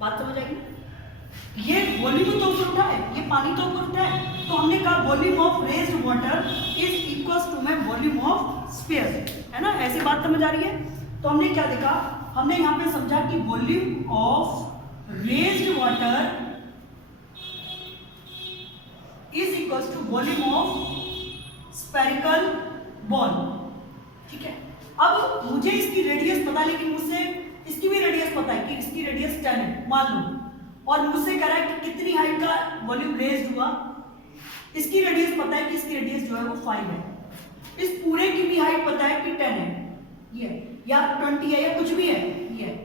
बात समझ आएगी? ये वॉल्यूम तो ऊपर उठा है, ये पानी तो ऊपर उठा है, तो हमने कहा volume of raised water is equal to में वॉल्यूम ऑफ स्फीयर, है ना। ऐसी बात समझ आ रही है? तो हमने क्या देखा? हमने यहाँ पे समझा कि volume of raised water is equals to volume of spherical ball, ठीक है। अब मुझे इसकी रेडियस पता है, लेकिन मुझसे इसकी भी रेडियस पता है कि इसकी रेडियस 10 है मान लो, और मुझसे कह रहा है कि कितनी हाइट का वॉल्यूम रेज्ड हुआ। इसकी रेडियस पता है कि इसकी रेडियस जो है वो 5 है। इस पूरे की भी हाइट पता है कि 10 है, ये है, या 20 है, या कुछ भी है, ये है।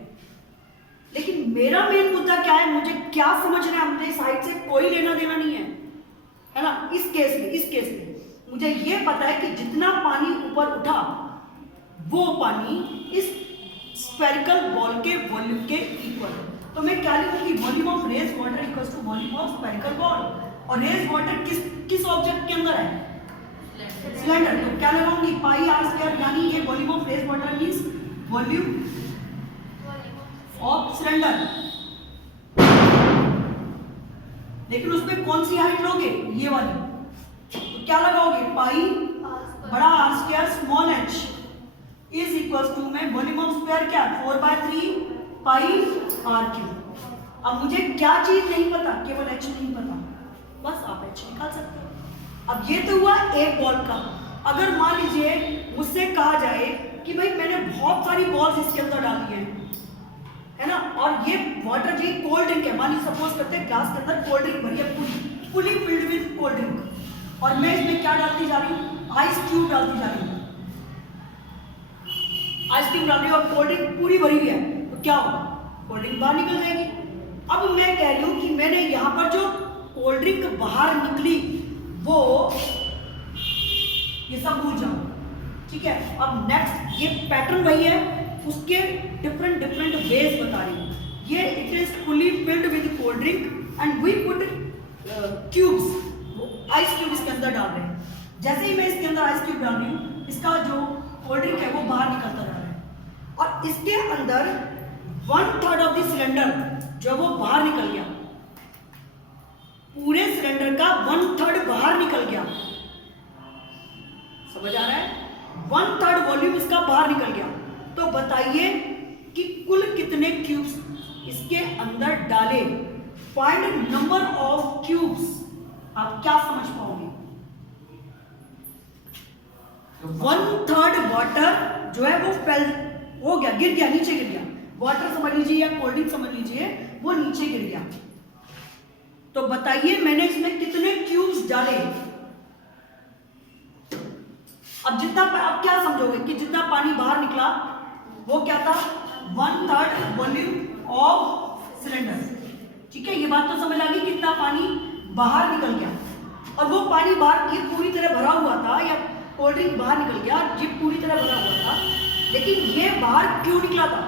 लेकिन मेरा मेन मुद्दा क्या है, मुझे क्या समझना है, अपने साइड से कोई लेना देना नहीं है ना। इस केस में मुझे ये पता है कि जितना पानी ऊपर उठा वो पानी इस स्फेरिकल बॉल के वॉल्यूम के इक्वल है। तो मैं क्या लिखूंगी, volume of raise water equals to volume of spherical ball. और रेज वाटर किस ऑब्जेक्ट के अंदर है, सिलेंडर। तो क्या लगाऊंगी, पाई आर स्क्वायर, यानी ये volume of raise water means volume of cylinder. लेकिन उसमें कौन सी हाइट लोगे, ये वाली। तो क्या लगाओगे, पाई बड़ा R square small h is equals to में वॉल्यूम ऑफ स्क्वायर क्या 4/3 पाई आर क्यूब। अब मुझे क्या चीज नहीं पता, केवल एच नहीं पता, बस आप एच निकाल सकते हो। अब ये तो हुआ एक बॉल का। अगर मान लीजिए मुझसे कहा जाए कि भाई मैंने बहुत सारी बॉल्स इसके अंदर डाली है ना, और ये वाटर जी कोल्ड ड्रिंक है, मान लीजिए सपोज करते हैं ग्लास के अंदर कोल्ड ड्रिंक भरी है, fully filled with cold drink, और मैं इसमें क्या डालती जा रही हूँ, आइस क्यूब डालती जा रही हूँ। आइस क्यूब डाल रही हूँ और कोल्ड ड्रिंक पूरी भरी हुई है, तो क्या होगा, कोल्ड ड्रिंक बाहर निकल जाएगी। अब मैं कह रही हूँ कि मैंने यहाँ पर जो कोल्ड ड्रिंक बाहर निकली वो ये सब भूल जाओ, ठीक है। अब नेक्स्ट ये पैटर्न वही है, उसके डिफरेंट वेज बता रही हूँ। ये it is fully filled with cold drink and we put cubes, ice cube इसके अंदर डाल रहे हैं। जैसे ही मैं इसके अंदर आइस क्यूब डाल रही हूँ, इसका जो कोल्ड ड्रिंक है वो बाहर निकलता जा रहा है, और इसके अंदर 1/3 ऑफ द सिलेंडर जो वो बाहर निकल गया, पूरे सिलेंडर का 1/3 बाहर निकल गया। समझ आ रहा है, 1/3 वॉल्यूम इसका बाहर निकल गया। तो बताइए कि कुल कितने क्यूब्स इसके अंदर डाले, फाइंड नंबर ऑफ क्यूब्स। आप क्या समझ पाओगे, 1/3 वाटर जो है वो फेल हो गया, गिर गया, नीचे गिर गया। वाटर समझ लीजिए या कोल्ड ड्रिंक समझ लीजिए, वो नीचे गिर गया। तो बताइए मैंने इसमें कितने क्यूब्स डाले। अब क्या समझोगे कि जितना पानी बाहर निकला वो क्या था, 1/3 वॉल्यूम ऑफ सिलेंडर, ठीक है। ये बात तो समझ आ गई, कितना पानी बाहर निकल गया। और वो पानी बाहर, ये पूरी तरह भरा हुआ था, या कोल्ड ड्रिंक बाहर निकल गया, जिप पूरी तरह भरा हुआ था, लेकिन ये बाहर क्यों निकला था,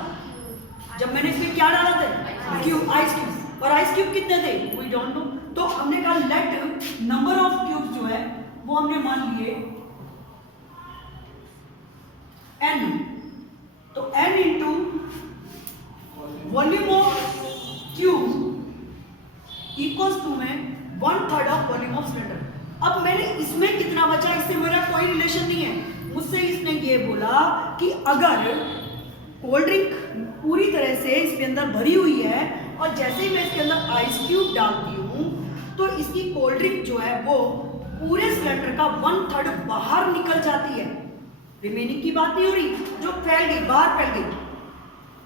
जब मैंने इसमें क्या डाला था, क्यूब, आइस क्यूब। और आइस क्यूब कितने थे, वी डोंट नो। तो हमने कहा लेट नंबर ऑफ क्यूब जो है वो हमने मान लिए n, तो n into volume of cube equals to में 1/3 ऑफ वॉल्यूम ऑफ सिलेंडर। अब मैंने इसमें कितना बचा, इससे मेरा कोई रिलेशन नहीं है। मुझसे इसने ये बोला कि अगर कोल्ड ड्रिंक पूरी तरह से इसके अंदर भरी हुई है और जैसे ही मैं इसके अंदर आइस क्यूब डालती हूँ तो इसकी कोल्ड ड्रिंक जो है वो पूरे सिलेंडर का 1/3 बाहर निकल जाती है। रिमेनिंग की बात नहीं हो रही, जो फैल गई, बाहर फैल गई,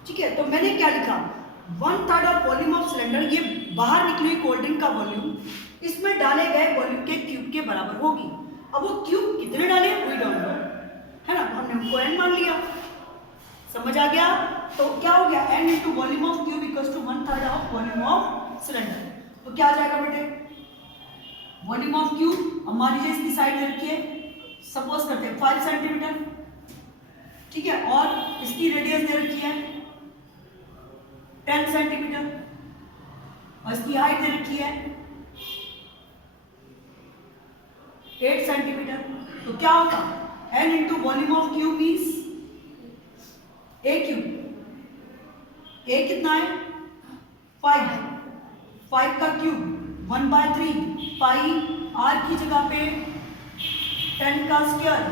ठीक है। तो मैंने क्या लिखा, 1/3 ऑफ वॉल्यूम ऑफ सिलेंडर, ये बाहर निकली हुई कोल्ड ड्रिंक का वॉल्यूम इसमें डाले गए वॉल्यूम के क्यूब के बराबर होगी। अब वो क्यूब कितने डाले वी डोंट नो, है ना, हमने उनको n मान लिया। समझ आ गया, तो क्या हो गया, n into volume of cube equals to 1/3 of volume of cylinder. तो क्या आ जाएगा बेटे, वॉल्यूम ऑफ क्यूब, अब मान लीजिए इसकी साइड रखी है, सपोज करते हैं 5 सेंटीमीटर, ठीक है, और इसकी रेडियस दे रखी है 10 सेंटीमीटर, और इसकी हाइट दे रखी है 8 सेंटीमीटर। तो क्या होगा, n into volume of cube means a cube, a कितना है 5 का क्यूब 1/3 पाई r की जगह पे 10 का स्क्वायर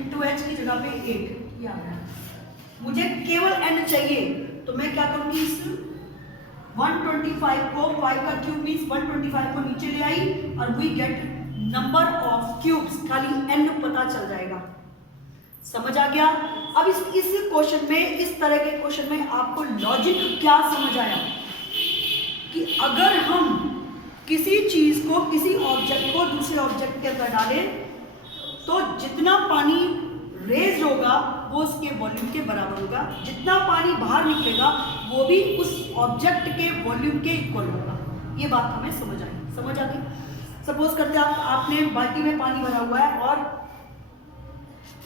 इंटू h की जगह पे 8। ये आ रहा है, मुझे केवल n चाहिए, तो मैं क्या करूंगी, इस 125 को 5 का क्यूब मीन्स 125 को नीचे ले आई और we get number of cubes, खाली n पता चल जाएगा। समझ आ गया। अब इस क्वेश्चन में, इस तरह के क्वेश्चन में आपको लॉजिक क्या समझ आया कि अगर हम किसी चीज को, किसी ऑब्जेक्ट को दूसरे ऑब्जेक्ट के अंदर डालें तो जितना पानी रेज होगा वो उसके वॉल्यूम के बराबर होगा, जितना पानी बाहर निकलेगा वो भी उस ऑब्जेक्ट के वॉल्यूम के इक्वल होगा। ये बात हमें समझ आ गई। सपोज करते हैं आपने बाल्टी में पानी भरा हुआ है और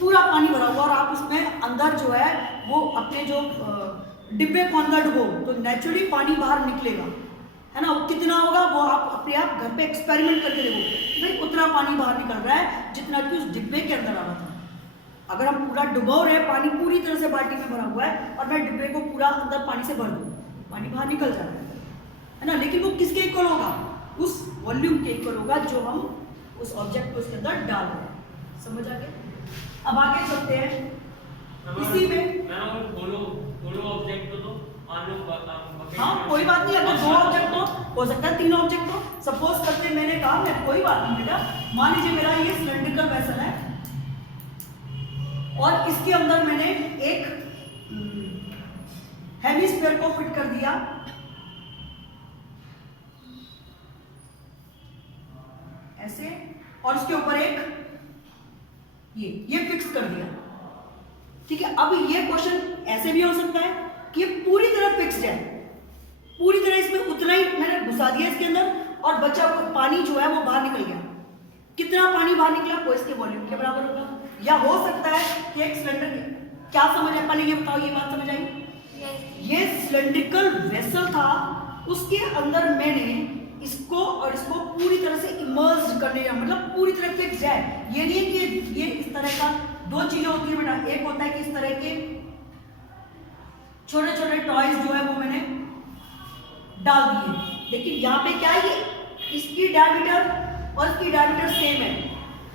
पूरा पानी भरा हुआ और आप उसमें अंदर जो है वो अपने जो डिब्बे को अंदर डुबो तो नेचुरली पानी बाहर निकलेगा, है ना। वो कितना होगा वो आप अपने आप घर पे एक्सपेरिमेंट करके देखो भाई उतना पानी बाहर निकल रहा है जितना कि उस डिब्बे के अंदर आ रहा था। अगर हम पूरा डुबो रहे, पानी पूरी तरह से बाल्टी में भरा हुआ है और मैं डिब्बे को पूरा अंदर पानी से भर दूँ, पानी बाहर निकल जा रहा है ना। लेकिन वो किसके इक्वल होगा? उस वॉल्यूम के इक्वल होगा जो हम उस ऑब्जेक्ट को उसके अंदर डाल रहे हैं। समझ आ गया? अब आगे चलते हैं इसी में। बोलो ऑब्जेक्ट तो हाँ कोई बात नहीं, अगर 2 ऑब्जेक्ट हो सकता है 3 ऑब्जेक्ट हो। सपोज करते हैं मैंने कहा मैं कोई बात नहीं बेटा, मान लीजिए मेरा ये सिलेंड्रिकल वेसल है और इसके अंदर मैंने एक हेमिस्फीयर को फिट कर दिया ऐसे, और उसके ऊपर एक ये फिक्स कर दिया। ठीक है, अब ये क्वेश्चन ऐसे भी हो सकता है कि ये पूरी तरह फिक्स्ड है, पूरी तरह इसमें उतना ही मैंने घुसा दिया इसके अंदर और बचा हुआ पानी जो है वो बाहर निकल गया। कितना पानी बाहर निकला वो इसके वॉल्यूम के बराबर होगा। या हो सकता है कि एक सिलेंडर, क्या समझ है पहले ये बताओ, ये बात समझ आई? ये सिलेंड्रिकल वेसल था, उसके अंदर मैंने इसको और इसको पूरी तरह से इमर्ज करने का मतलब पूरी तरह फिक्स है। ये नहीं है कि ये इस तरह का, 2 चीजें होती है बेटा, एक होता है कि इस तरह के छोटे छोटे टॉयज जो है वो मैंने डाल दिए, लेकिन यहाँ पे क्या है, ये इसकी डायमीटर और इसकी डायमीटर सेम है,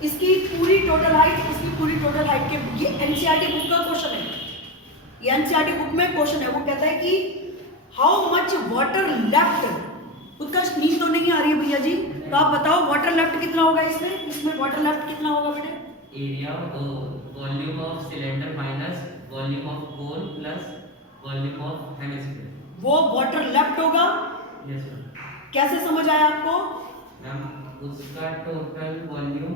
इसकी पूरी टोटल हाइट इसकी पूरी टोटल हाइट के, ये एनसीईआरटी बुक का क्वेश्चन है। ये एनसीईआरटी बुक में क्वेश्चन है, वो कहता है कि हाउ मच वाटर लेफ्ट। उत्कर्ष नींद तो नहीं आ रही है भैया जी, तो आप बताओ वाटर लेफ्ट कितना होगा इसमें वाटर लेफ्ट कितना होगा बेटे? Area volume of cylinder minus volume of cone plus volume of hemisphere. वो वाटर लेफ्ट होगा। Yes ma'am. कैसे समझ आया आपको? मैम उसका टोटल वॉल्यूम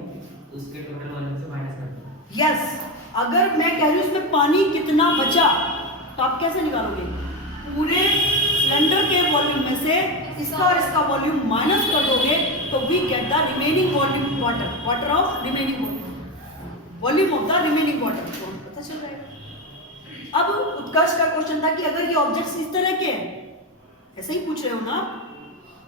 उसके टोटल वॉल्यूम से माइनस कर दो। यस, अगर मैं कह रही हूँ उसमें पानी कितना बचा तो आप कैसे निकालोगे? पूरे सिलेंडर के वॉल्यूम में से इसका और इसका वॉल्यूम माइनस कर दोगे तो we get the remaining volume water of remaining volume of the remaining water. तो पता चल जाएगा। अब उत्कर्ष का क्वेश्चन था कि अगर ये ऑब्जेक्ट्स इस तरह के हैं, ऐसे ही पूछ रहे हो ना?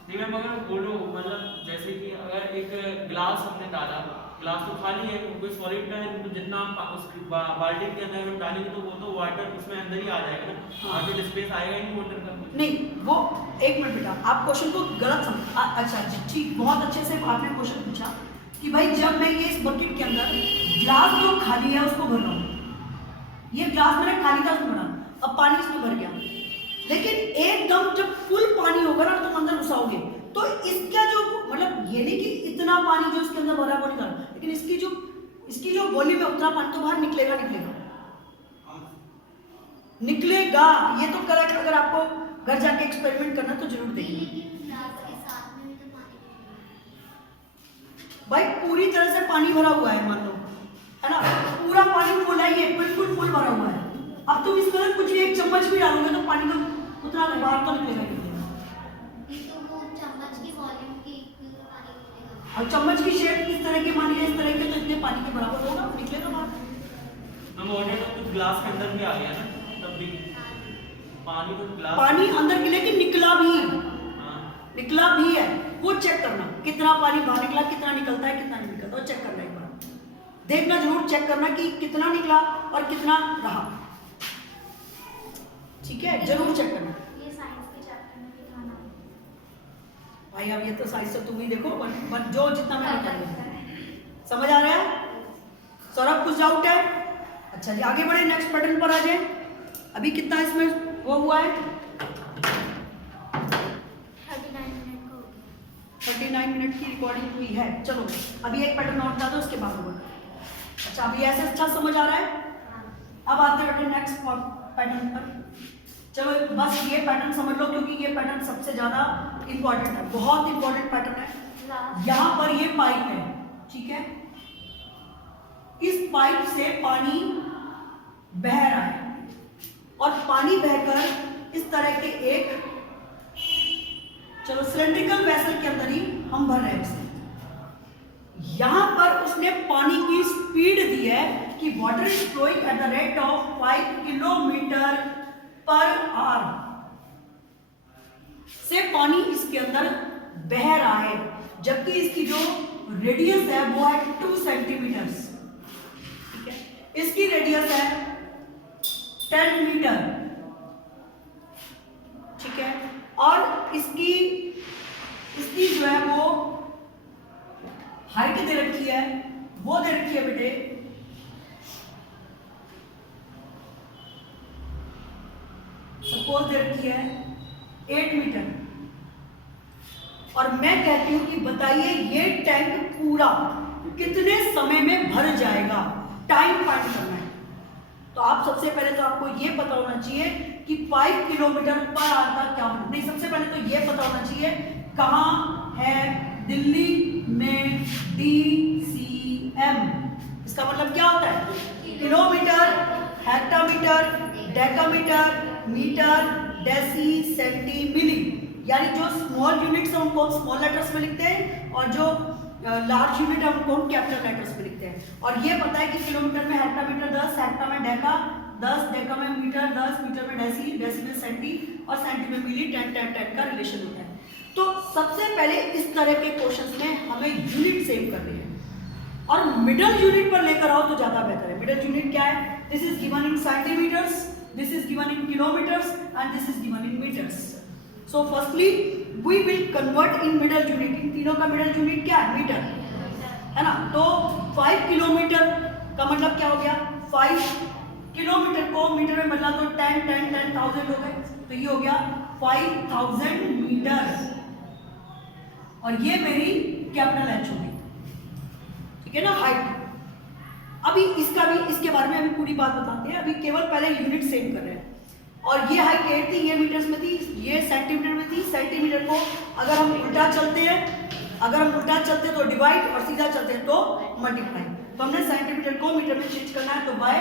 नहीं मैम, अगर बोलो मतलब जैसे कि अगर एक गिलास हमने डाला, गिलास तो खाली है, कोई सॉलिड का है, तो जितना आप उस बाल्टी के अंदर अगर डालेंगे तो वो तो वाटर उसमें अंदर ही आ जाएगा ना। हाँ, तो स्पेस आएगा ही नहीं वाटर का। नहीं, वो एक मिनट बेटा, आप क्वेश्चन को गलत समझ। अच्छा ठीक, बहुत अच्छे से आपने क्वेश्चन पूछा कि भाई जब मैं ये इस बकेट के अंदर ग्लास जो खाली है उसको भर रहा हूँ, ये ग्लास मेरा खाली था उसको भरा, अब पानी इसमें भर गया, लेकिन एकदम जब फुल पानी होगा ना तुम अंदर घुसाओगे तो इसका जो मतलब ये नहीं कि इतना पानी जो इसके अंदर भरा वो निकल, लेकिन इसकी जो वॉल्यूम है उतना पानी तो बाहर निकलेगा। ये तो करेक्ट। अगर आपको घर जाके एक्सपेरिमेंट करना तो जरूर देखिए भाई, पूरी तरह से पानी भरा हुआ है, मान लो है ना, पूरा पानी फुल है, ये बिल्कुल फुल भरा हुआ है। अब तुम इसके अंदर कुछ भी एक चम्मच भी डालोगे तो पानी तो उतना बाहर तो निकलेगा। और चम्मच की शेप किस तरह की, मान लीजिए इस तरह के, तो इतने पानी के बराबर होगा, निकलेगा बाहर। हम ऑलरेडी तो कुछ ग्लास के अंदर भी आ गया ना, तब भी पानी तो ग्लास पानी अंदर के, लेकिन निकला भी है। हाँ। निकला भी है, वो चेक करना कितना पानी बाहर निकला, कितना निकलता है कितना नहीं निकलता, वो चेक करना एक बार, देखना जरूर, चेक करना कि कितना निकला और कितना रहा। ठीक है, जरूर चेक करना। ये साइंस के चैप्टर में भी था ना भाई अब ये तो साइंस से तुम ही देखो, बट जो जितना मैं बता रही हूं समझ आ रहा है? सौरभ कुछ डाउट है? अच्छा जी आगे बढ़े, नेक्स्ट पैटर्न पर आ जाए। अभी कितना इसमें वो हुआ है? 39 मिनट की रिकॉर्डिंग हुई है। चलो अभी एक पैटर्न और बता दो, उसके बाद होगा। अच्छा अभी ऐसे अच्छा समझ आ रहा है? अब आते हैं नेक्स्ट पैटर्न पर। चलो बस ये पैटर्न समझ लो, क्योंकि ये पैटर्न सबसे ज्यादा इंपॉर्टेंट है, बहुत इंपॉर्टेंट पैटर्न है। यहाँ पर ये पाइप है, ठीक है, इस पाइप से पानी बह रहा है और पानी बहकर इस तरह के एक चलो सिलेंड्रिकल वेसल के अंदर ही हम भर रहे हैं उसे। यहां पर उसने पानी की स्पीड दी है कि water is flowing at the rate of 5 kilometre per hour से पानी इसके अंदर बह रहा है, जबकि इसकी जो रेडियस है वो है 2 सेंटीमीटर। ठीक है, इसकी रेडियस है 10 मीटर। ठीक है, और इसकी जो है वो हाइट दे रखी है, वो दे रखी है बेटे सपोज दे रखी है 8 मीटर। और मैं कहती हूं कि बताइए ये टैंक पूरा कितने समय में भर जाएगा, टाइम फाइंड करना है। तो आप सबसे पहले तो आपको ये पता होना चाहिए कि 5 किलोमीटर पर आवर का क्या होना, नहीं सबसे पहले तो ये पता होना चाहिए कहां है दिल्ली में DCM। इसका मतलब क्या होता है? Kilometre, hectometre, decametre, metre, deci, centi, milli. यानी जो स्मॉल यूनिट्स हैं उनको हम स्मॉल लेटर्स में लिखते हैं और जो लार्ज यूनिट है उनको हम कैपिटल लेटर्स में लिखते हैं। और ये पता है कि किलोमीटर में हेक्टामीटर 10, हेक्टा में डेका 10, डेका में मीटर 10, मीटर में डेसी, डेसी में सेंटी और सेंटी में मिली, 10 का रिलेशन होता है। तो सबसे पहले इस तरह के क्वेश्चंस में हमें यूनिट सेव करनी है और मिडल यूनिट पर लेकर आओ तो ज्यादा बेहतर है। मिडल यूनिट क्या है? This is given in centimetres, this is given in kilometres and this is given in metres. So firstly we will convert in middle unit. इन तीनों का मिडल यूनिट क्या है? मीटर, है ना। तो 5 किलोमीटर का मतलब क्या हो गया? 5 किलोमीटर को मीटर में बदला तो 10,000 हो गए, तो ये हो गया 5000 मीटर और ये मेरी कैपिटल H होगी। ठीक है ना, हाइट। अभी इसके बारे में अभी पूरी बात बताते हैं, अभी केवल पहले यूनिट सेव कर रहे हैं। और ये हाइट 8 थी, ये मीटर्स में थी, ये सेंटीमीटर में थी। सेंटीमीटर को अगर हम उल्टा चलते हैं तो डिवाइड और सीधा चलते हैं तो मल्टीप्लाई। तो हमने सेंटीमीटर को मीटर में चेंज करना है, तो बाय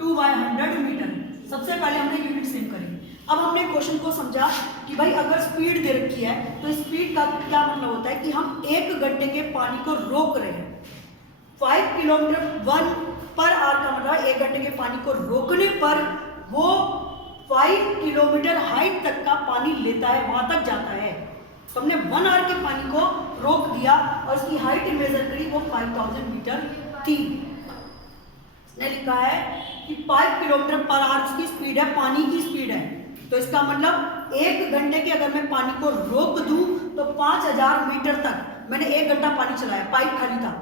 2/100 मीटर। सबसे पहले हमने यूनिट सेव करी। अब हमने क्वेश्चन को समझा कि भाई अगर स्पीड दे रखी है तो स्पीड का क्या मतलब होता है कि हम 1 घंटे के पानी को रोक रहे हैं। 5 किलोमीटर 1 पर आवर का मतलब 1 घंटे के पानी को रोकने पर वो 5 किलोमीटर हाइट तक का पानी लेता है, वहां तक जाता है। तो हमने 1 आवर के पानी को रोक दिया और उसकी हाइट मेजर करी, वो 5000 मीटर थी। इसने लिखा है कि 5 किलोमीटर पर आवर उसकी स्पीड है, पानी की स्पीड है। तो इसका मतलब 1 घंटे के अगर मैं पानी को रोक दूं तो 5000 मीटर तक। मैंने 1 घंटा पानी चलाया, पाइप खाली था,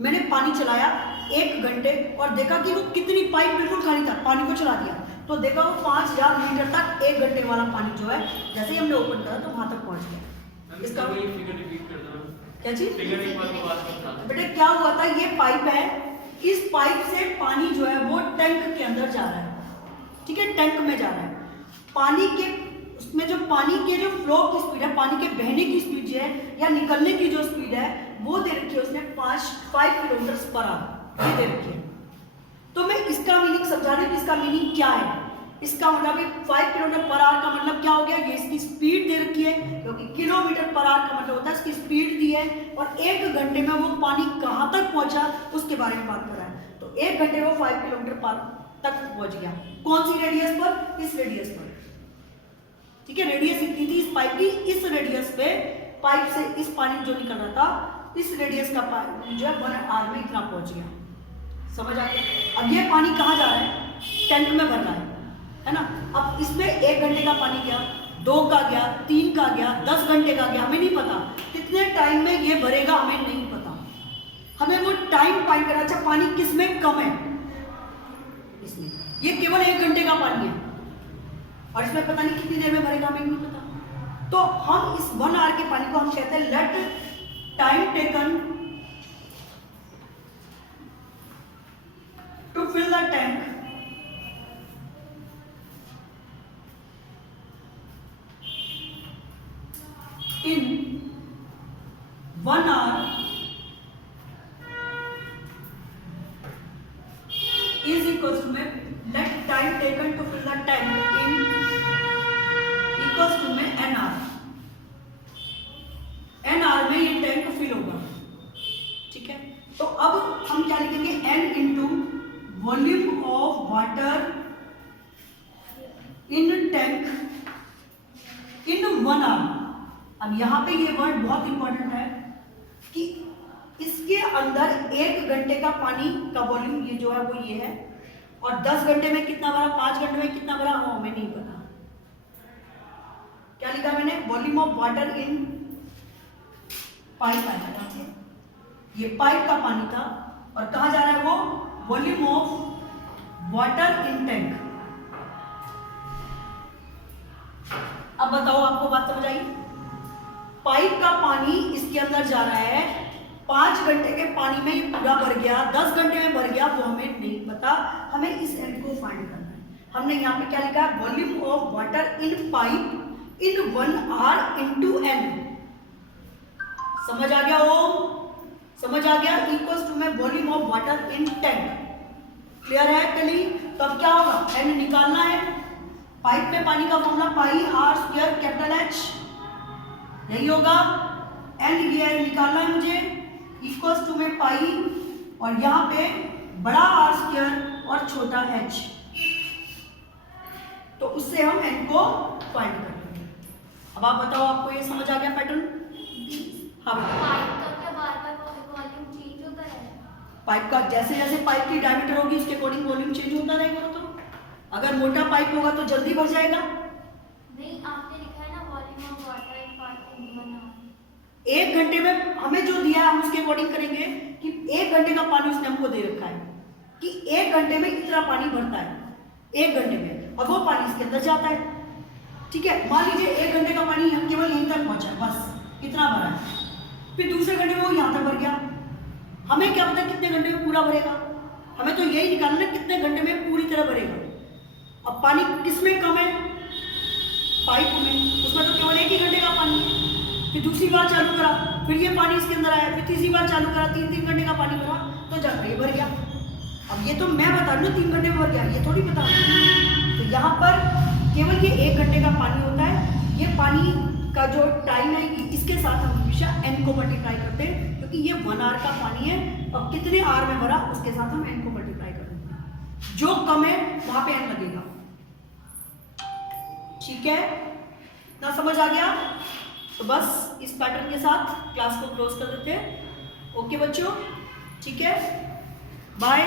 मैंने पानी चलाया 1 घंटे और देखा कि वो कितनी पाइप बिल्कुल खाली था, पानी को चला दिया तो देखा वो 5000 मीटर तक 1 घंटे वाला पानी जो है जैसे ही हमने ओपन करा तो वहां तक पहुंच गया। इसका फिगर रिपीट कर दो। क्या चीज? फिगर एक बार बात करता हूं। बेटे क्या हुआ था, ये पाइप है, इस पाइप से पानी जो है वो टैंक के अंदर जा रहा है। ठीक है, टैंक में जा रहा है। पानी के उसमें जो पानी के जो फ्लो की स्पीड है, पानी के बहने की स्पीड जो है या निकलने की जो स्पीड है वो दे रखी है उसने 5 किलोमीटर पर आवर, ये दे रखी है। तो मैं इसका मीनिंग समझा रही हूँ, इसका मीनिंग क्या है। इसका मतलब 5 किलोमीटर पर आवर का मतलब क्या हो गया, ये इसकी स्पीड दे रखी है, क्योंकि किलोमीटर पर आवर का मतलब होता है इसकी स्पीड दी है और 1 घंटे में वो पानी कहाँ तक पहुंचा उसके बारे में बात कर रहा है। तो 1 घंटे में 5 किलोमीटर पर तक पहुंच गया। कौन सी रेडियस पर? इस रेडियस पर। ठीक है, रेडियस इतनी थी इस पाइप की, इस रेडियस पे पाइप से इस पानी जो निकल रहा था इस रेडियस का पानी जो है 1 आवर में इतना पहुंच गया। समझ आ गया? अब ये पानी कहाँ जा रहा है? टैंक में भर रहा है ना। अब इसमें 1 घंटे का पानी गया, 2 का गया, 3 का गया, 10 घंटे का गया, हमें नहीं पता कितने टाइम में ये भरेगा, हमें नहीं पता। हमें वो टाइम फाइंड करना। अच्छा, पानी किस में कम है? इसमें। ये केवल 1 घंटे का पानी है और इसमें पता नहीं कितनी देर में भरेगा, हमें नहीं पता। तो हम इस 1 आवर के पानी को हम कहते हैं let time taken to fill the tank in 1 hour तो अब हम क्या लिखेंगे, n into volume of water in tank in 1 hour. अब यहाँ पे ये वर्ड बहुत इंपॉर्टेंट है कि इसके अंदर 1 घंटे का पानी का वॉल्यूम ये जो है वो ये है, और 10 घंटे में कितना भरा, 5 घंटे में कितना भरा, हमें नहीं पता। क्या लिखा मैंने, volume of water in pipe आया था, ये पाइप का पानी था, और कहा जा रहा है वो volume of water in tank. अब बताओ, आपको बात समझ आई? पाइप का पानी इसके अंदर जा रहा है, 5 घंटे के पानी में ये पूरा भर गया, 10 घंटे में भर गया, वो हमें नहीं पता, हमें इस n को फाइंड करना है। हमने यहाँ पे क्या लिखा है, volume of water in pipe in 1 our into n। समझ आ गया? ओ समझ आ गया? इक्वल्स टू में volume of water in tank. Clear है कली? तो अब क्या होगा, n निकालना है। पाइप में पानी का formula pi R square capital H, यही होगा। n ये निकालना है मुझे, इक्वल्स टू में पाई, और यहाँ पे बड़ा आर स्क्वायर और छोटा h, तो उससे हम n को फाइंड कर लेंगे। अब आप बताओ, आपको ये समझ आ गया पैटर्न? हाँ, पाइप का क्या बार-बार वॉल्यूम चेंज होता है? पाइप का जैसे जैसे पाइप की डायमीटर होगी उसके अकॉर्डिंग वॉल्यूम चेंज होता रहेगा। तो अगर मोटा पाइप होगा तो जल्दी भर जाएगा। नहीं, आपने लिखा है ना volume of water in pipe in 1 hour. 1 घंटे में हमें जो दिया है हम उसके अकॉर्डिंग करेंगे कि 1 घंटे का पानी उसने हमको दे रखा है कि 1 घंटे में इतना पानी भरता है, 1 घंटे में, और वो पानी इसके अंदर जाता है। ठीक है, मान लीजिए 1 घंटे का पानी हम केवल यहीं तक पहुंचा, बस इतना भरा है, फिर दूसरे घंटे में वो यहाँ तक भर गया। हमें क्या पता कितने घंटे में पूरा भरेगा, हमें तो यही निकालना है कितने घंटे में पूरी तरह भरेगा। अब पानी किसमें कम है, पाइप में, उसमें तो केवल 1 ही घंटे का पानी है। फिर दूसरी बार चालू करा, फिर ये पानी इसके अंदर आया, फिर तीसरी बार चालू करा, 3 घंटे का पानी भरा, तो जाकर ये भर गया। अब ये तो मैं बता रही हूँ 3 घंटे में भर गया, ये थोड़ी बता रही हूँ। तो यहाँ पर केवल ये 1 घंटे का पानी होता है। ये पानी का जो टाइम है इसके साथ हम हमेशा n को मल्टीप्लाई करते हैं, क्योंकि ये 1 आवर का पानी है, और कितने आवर में भरा उसके साथ हम n को मल्टीप्लाई कर देते हैं। जो कम है वहां पे n लगेगा। ठीक है ना, समझ आ गया? तो बस इस पैटर्न के साथ क्लास को क्लोज कर देते हैं। ओके बच्चों, ठीक है, बाय।